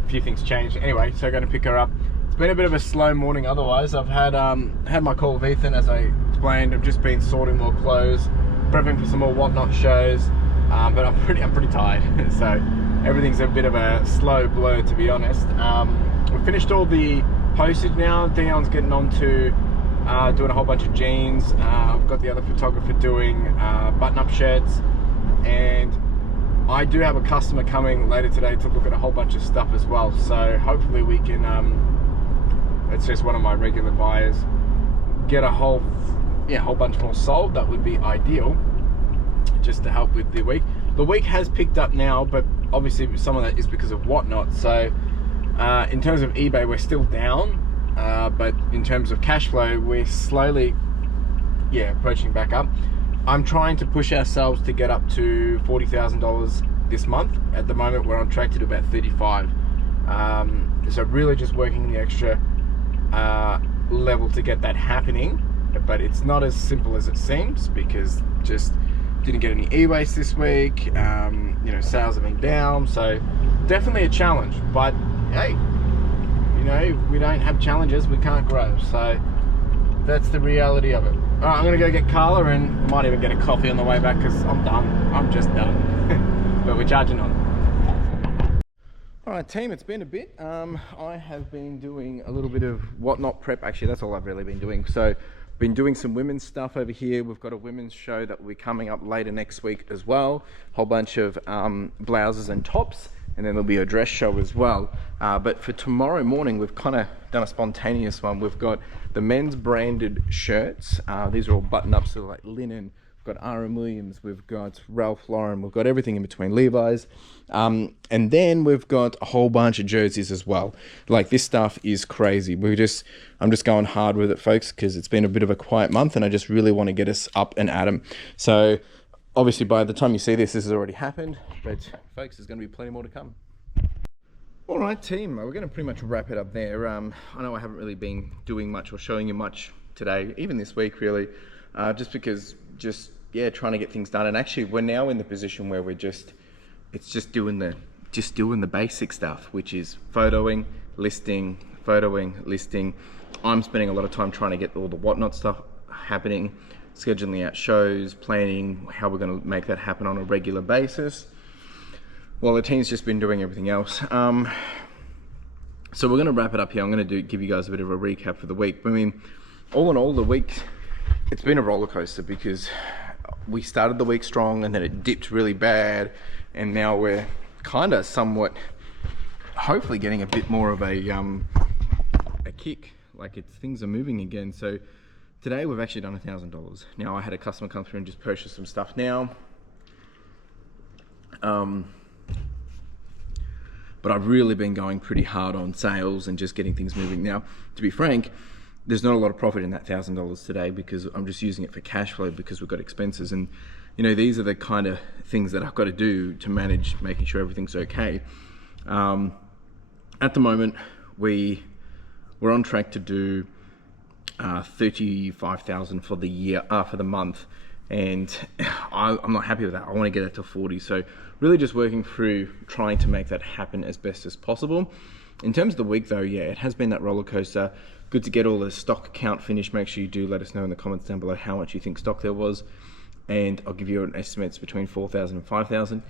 few things changed anyway, so I'm going to pick her up. It's been a bit of a slow morning otherwise. I've had my call with Ethan, as I explained. I've just been sorting more clothes, prepping for some more whatnot shows, but I'm pretty tired. So everything's a bit of a slow blow, to be honest. We finished all the postage now. Dion's getting on to doing a whole bunch of jeans. I've got the other photographer doing button-up shirts, and I do have a customer coming later today to look at a whole bunch of stuff as well. So hopefully we can, it's just one of my regular buyers, get a whole bunch more sold. That would be ideal, just to help with the week. The week has picked up now, but obviously some of that is because of whatnot. So in terms of eBay, we're still down, but in terms of cash flow, we're slowly approaching back up. I'm trying to push ourselves to get up to $40,000 this month. At the moment we're on track to do about 35. So really just working the extra level to get that happening, but it's not as simple as it seems, because just didn't get any e-waste this week. Sales have been down, so definitely a challenge. But hey, if we don't have challenges, we can't grow. So that's the reality of it. All right, I'm gonna go get Carla, and might even get a coffee on the way back, because I'm done. I'm just done. But we're charging on. All right, team, it's been a bit. I have been doing a little bit of whatnot prep. Actually, that's all I've really been doing. So been doing some women's stuff over here. We've got a women's show that will be coming up later next week as well. Whole bunch of blouses and tops, and then there'll be a dress show as well. But for tomorrow morning, we've kind of done a spontaneous one. We've got the men's branded shirts. These are all button-ups, so like linen. We've got R.M. Williams, we've got Ralph Lauren, we've got everything in between, Levi's. And then we've got a whole bunch of jerseys as well. Like, this stuff is crazy. I'm just going hard with it, folks, because it's been a bit of a quiet month and I just really want to get us up and at 'em. So obviously by the time you see this has already happened, but folks, there's going to be plenty more to come. All right, team, we're going to pretty much wrap it up there. I know I haven't really been doing much or showing you much today, even this week really, just because trying to get things done. And actually we're now in the position where it's just doing the basic stuff, which is photoing, listing. I'm spending a lot of time trying to get all the whatnot stuff happening, scheduling out shows, planning how we're going to make that happen on a regular basis, while the team's just been doing everything else. So we're going to wrap it up here. I'm going to give you guys a bit of a recap for the week. I mean, all in all, the week, it's been a roller coaster, because we started the week strong and then it dipped really bad, and now we're kind of somewhat hopefully getting a bit more of a kick, like things are moving again. So today we've actually done $1,000. Now I had a customer come through and just purchase some stuff now, but I've really been going pretty hard on sales and just getting things moving. Now, to be frank, there's not a lot of profit in that $1,000 today, because I'm just using it for cash flow, because we've got expenses. And these are the kind of things that I've got to do to manage making sure everything's okay. At the moment, we're on track to do 35,000 for the year, for the month, and I'm not happy with that. I want to get it to 40. So really just working through trying to make that happen as best as possible. In terms of the week though, it has been that roller coaster. Good to get all the stock count finished. Make sure you do let us know in the comments down below how much you think stock there was, and I'll give you an estimates between 4,000 and 5,000.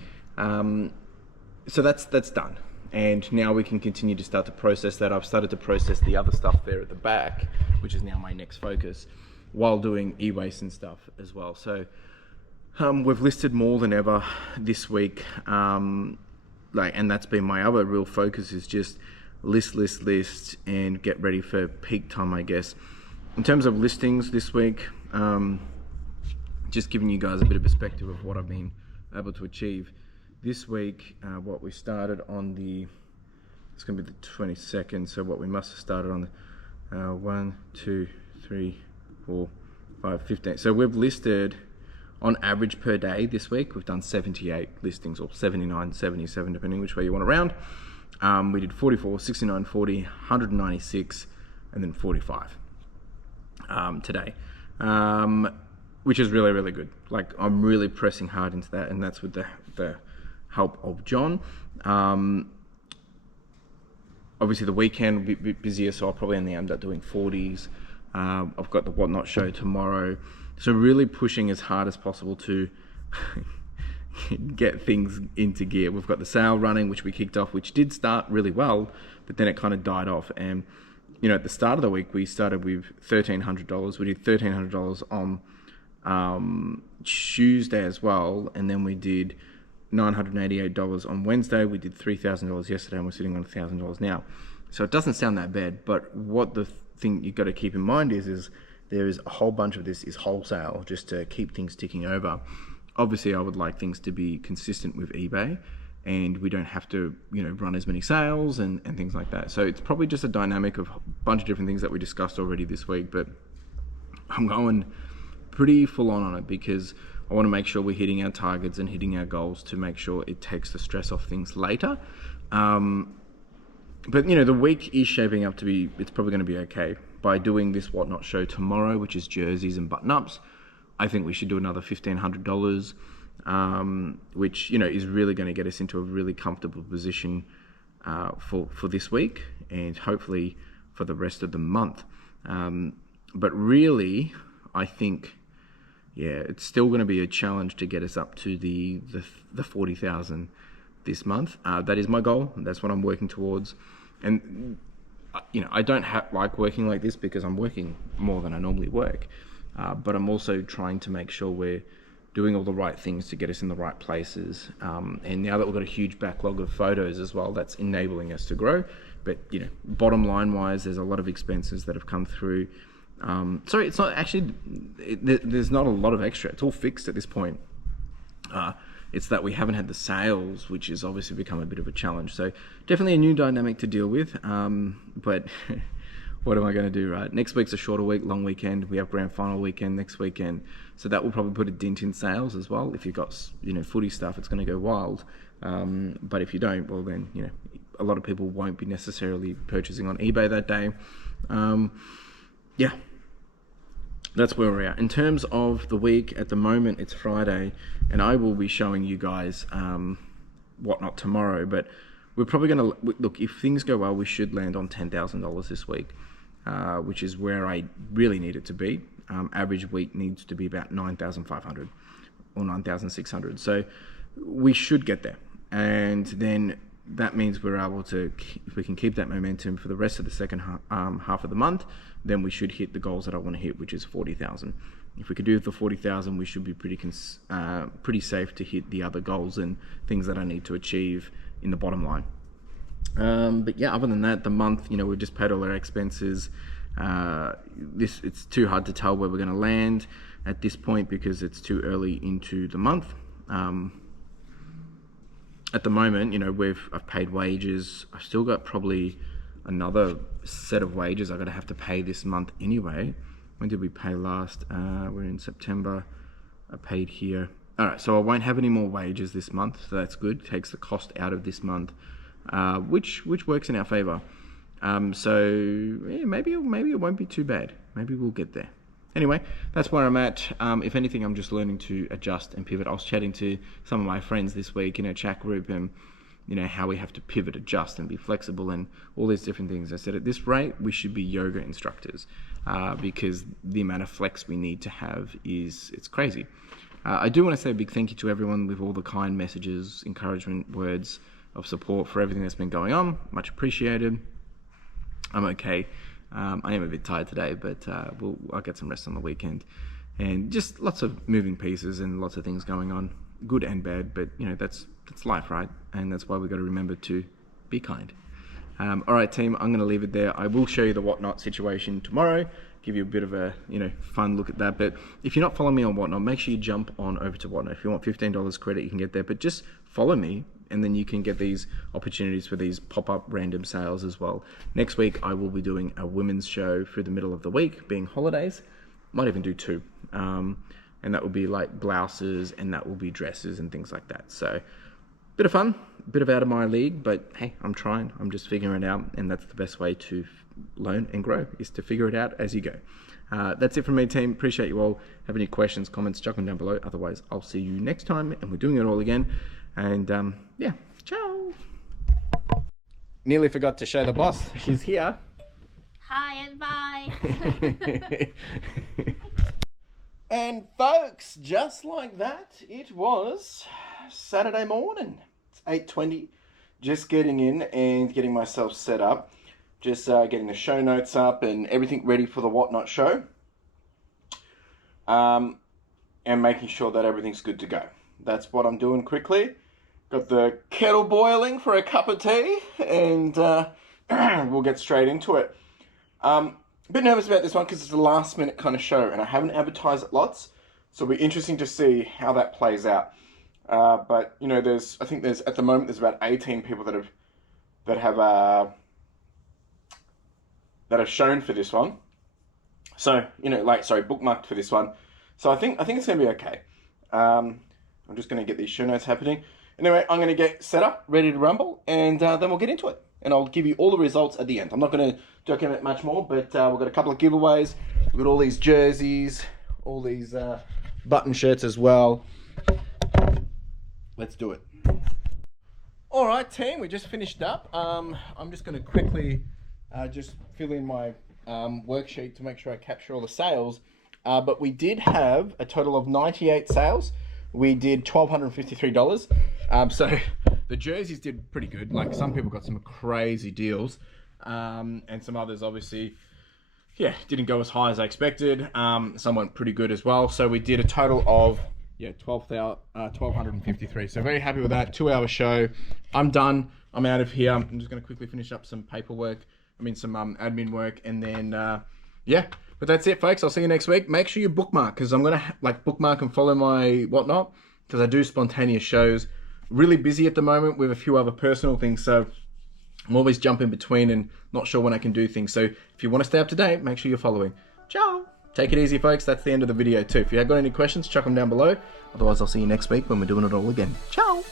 So that's done, and now we can continue to start to process that. I've started to process the other stuff there at the back, which is now my next focus, while doing e-waste and stuff as well. So we've listed more than ever this week, and that's been my other real focus, is just list and get ready for peak time, I guess. In terms of listings this week, just giving you guys a bit of perspective of what I've been able to achieve this week. What we started on it's going to be the 22nd, so what we must have started on the 1, 2, 3, 4, 5, 15. So we've listed on average per day this week. We've done 78 listings, or 79, 77, depending which way you want to round. We did 44, 69, 40, 196, and then 45 today, which is really, really good. Like, I'm really pressing hard into that, and that's with the help of John. Obviously the weekend will be a bit busier, so I'll probably only end up doing 40s. I've got the whatnot show tomorrow, so really pushing as hard as possible to get things into gear. We've got the sale running, which we kicked off, which did start really well, but then it kind of died off, and at the start of the week, we started with $1,300. We did $1,300 on Tuesday as well, and then we did $988 on Wednesday. We did $3,000 yesterday, and we're sitting on $1,000 now. So it doesn't sound that bad, but what the thing you've got to keep in mind is there is a whole bunch of this is wholesale, just to keep things ticking over. Obviously, I would like things to be consistent with eBay, and we don't have to, run as many sales and things like that. So it's probably just a dynamic of a bunch of different things that we discussed already this week, but I'm going pretty full on it because I want to make sure we're hitting our targets and hitting our goals to make sure it takes the stress off things later. But the week is shaping up to be, it's probably going to be okay. By doing this Whatnot show tomorrow, which is jerseys and button-ups, I think we should do another $1,500, which, is really going to get us into a really comfortable position for this week and hopefully for the rest of the month. But really, I think, it's still going to be a challenge to get us up to the 40,000 this month. That is my goal. That's what I'm working towards. And, I don't like working like this because I'm working more than I normally work. But I'm also trying to make sure we're doing all the right things to get us in the right places. And now that we've got a huge backlog of photos as well, that's enabling us to grow. But, bottom line wise, there's a lot of expenses that have come through. Sorry, it's not actually, there's not a lot of extra. It's all fixed at this point. It's that we haven't had the sales, which has obviously become a bit of a challenge. So definitely a new dynamic to deal with. But what am I going to do, right? Next week's a shorter week, long weekend. We have grand final weekend next weekend. So that will probably put a dent in sales as well. If you've got, footy stuff, it's going to go wild. But if you don't, well then, a lot of people won't be necessarily purchasing on eBay that day. That's where we're at. In terms of the week, at the moment, it's Friday, and I will be showing you guys Whatnot tomorrow, but we're probably going to, look, if things go well, we should land on $10,000 this week, which is where I really need it to be. Average week needs to be about 9,500 or 9,600. So we should get there. And then that means we're able to, if we can keep that momentum for the rest of the second half of the month, then we should hit the goals that I want to hit, which is 40,000. If we could do the 40,000, we should be pretty safe to hit the other goals and things that I need to achieve in the bottom line. But other than that, the month, we've just paid all our expenses. It's too hard to tell where we're going to land at this point because it's too early into the month. At the moment, I've paid wages. I've still got probably another set of wages I'm going to have to pay this month anyway. When did we pay last? We're in September. I paid here. All right, so I won't have any more wages this month, so that's good. Takes the cost out of this month, which works in our favor. Maybe it won't be too bad. Maybe we'll get there. Anyway, that's where I'm at. If anything, I'm just learning to adjust and pivot. I was chatting to some of my friends this week in a chat group and how we have to pivot, adjust and be flexible and all these different things. I said at this rate, we should be yoga instructors because the amount of flex we need to have it's crazy. I do want to say a big thank you to everyone with all the kind messages, encouragement, words of support for everything that's been going on. Much appreciated. I'm okay. I am a bit tired today, but I'll get some rest on the weekend. And just lots of moving pieces and lots of things going on, good and bad, but that's life, right? And that's why we've got to remember to be kind. All right, team, I'm going to leave it there. I will show you the Whatnot situation tomorrow, give you a bit of a fun look at that. But if you're not following me on Whatnot, make sure you jump on over to Whatnot. If you want $15 credit, you can get there, but just follow me and then you can get these opportunities for these pop-up random sales as well. Next week, I will be doing a women's show through the middle of the week, being holidays. Might even do two. And that will be like blouses and that will be dresses and things like that. So bit of fun, a bit of out of my league, but hey, I'm trying. I'm just figuring it out, and that's the best way to learn and grow, is to figure it out as you go. That's it from me, team. Appreciate you all. Have any questions, comments, chuck them down below. Otherwise, I'll see you next time, and we're doing it all again. And ciao. Nearly forgot to show the boss. She's here. Hi and bye. And folks, just like that, it was Saturday morning. It's 8:20. Just getting in and getting myself set up. Just getting the show notes up and everything ready for the Whatnot show. And making sure that everything's good to go. That's what I'm doing quickly. Got the kettle boiling for a cup of tea, and we'll get straight into it. A bit nervous about this one because it's a last minute kind of show, and I haven't advertised it lots, so it'll be interesting to see how that plays out. But you know, I think there's at the moment there's about 18 people that have shown for this one. So you know, bookmarked for this one. So I think it's gonna be okay. I'm just gonna get these show notes happening. Anyway, I'm gonna get set up, ready to rumble, and then we'll get into it. And I'll give you all the results at the end. I'm not gonna document much more, but we've got a couple of giveaways. We've got all these jerseys, all these button shirts as well. Let's do it. All right, team, we just finished up. I'm just gonna quickly just fill in my worksheet to make sure I capture all the sales. But we did have a total of 98 sales. We did $1,253. So the jerseys did pretty good. Like some people got some crazy deals, and some others obviously, didn't go as high as I expected. Some went pretty good as well. So we did a total of 1,253. So very happy with that. 2-hour show. I'm done. I'm out of here. I'm just going to quickly finish up some paperwork. Some admin work, and then But that's it, folks. I'll see you next week. Make sure you bookmark, because I'm going to bookmark and follow my Whatnot, because I do spontaneous shows. Really busy at the moment with a few other personal things, so I'm always jumping between and not sure when I can do things. So if you want to stay up to date, make sure you're following. Ciao. Take it easy, folks. That's the end of the video too. If you have got any questions, chuck them down below. Otherwise, I'll see you next week when we're doing it all again. Ciao.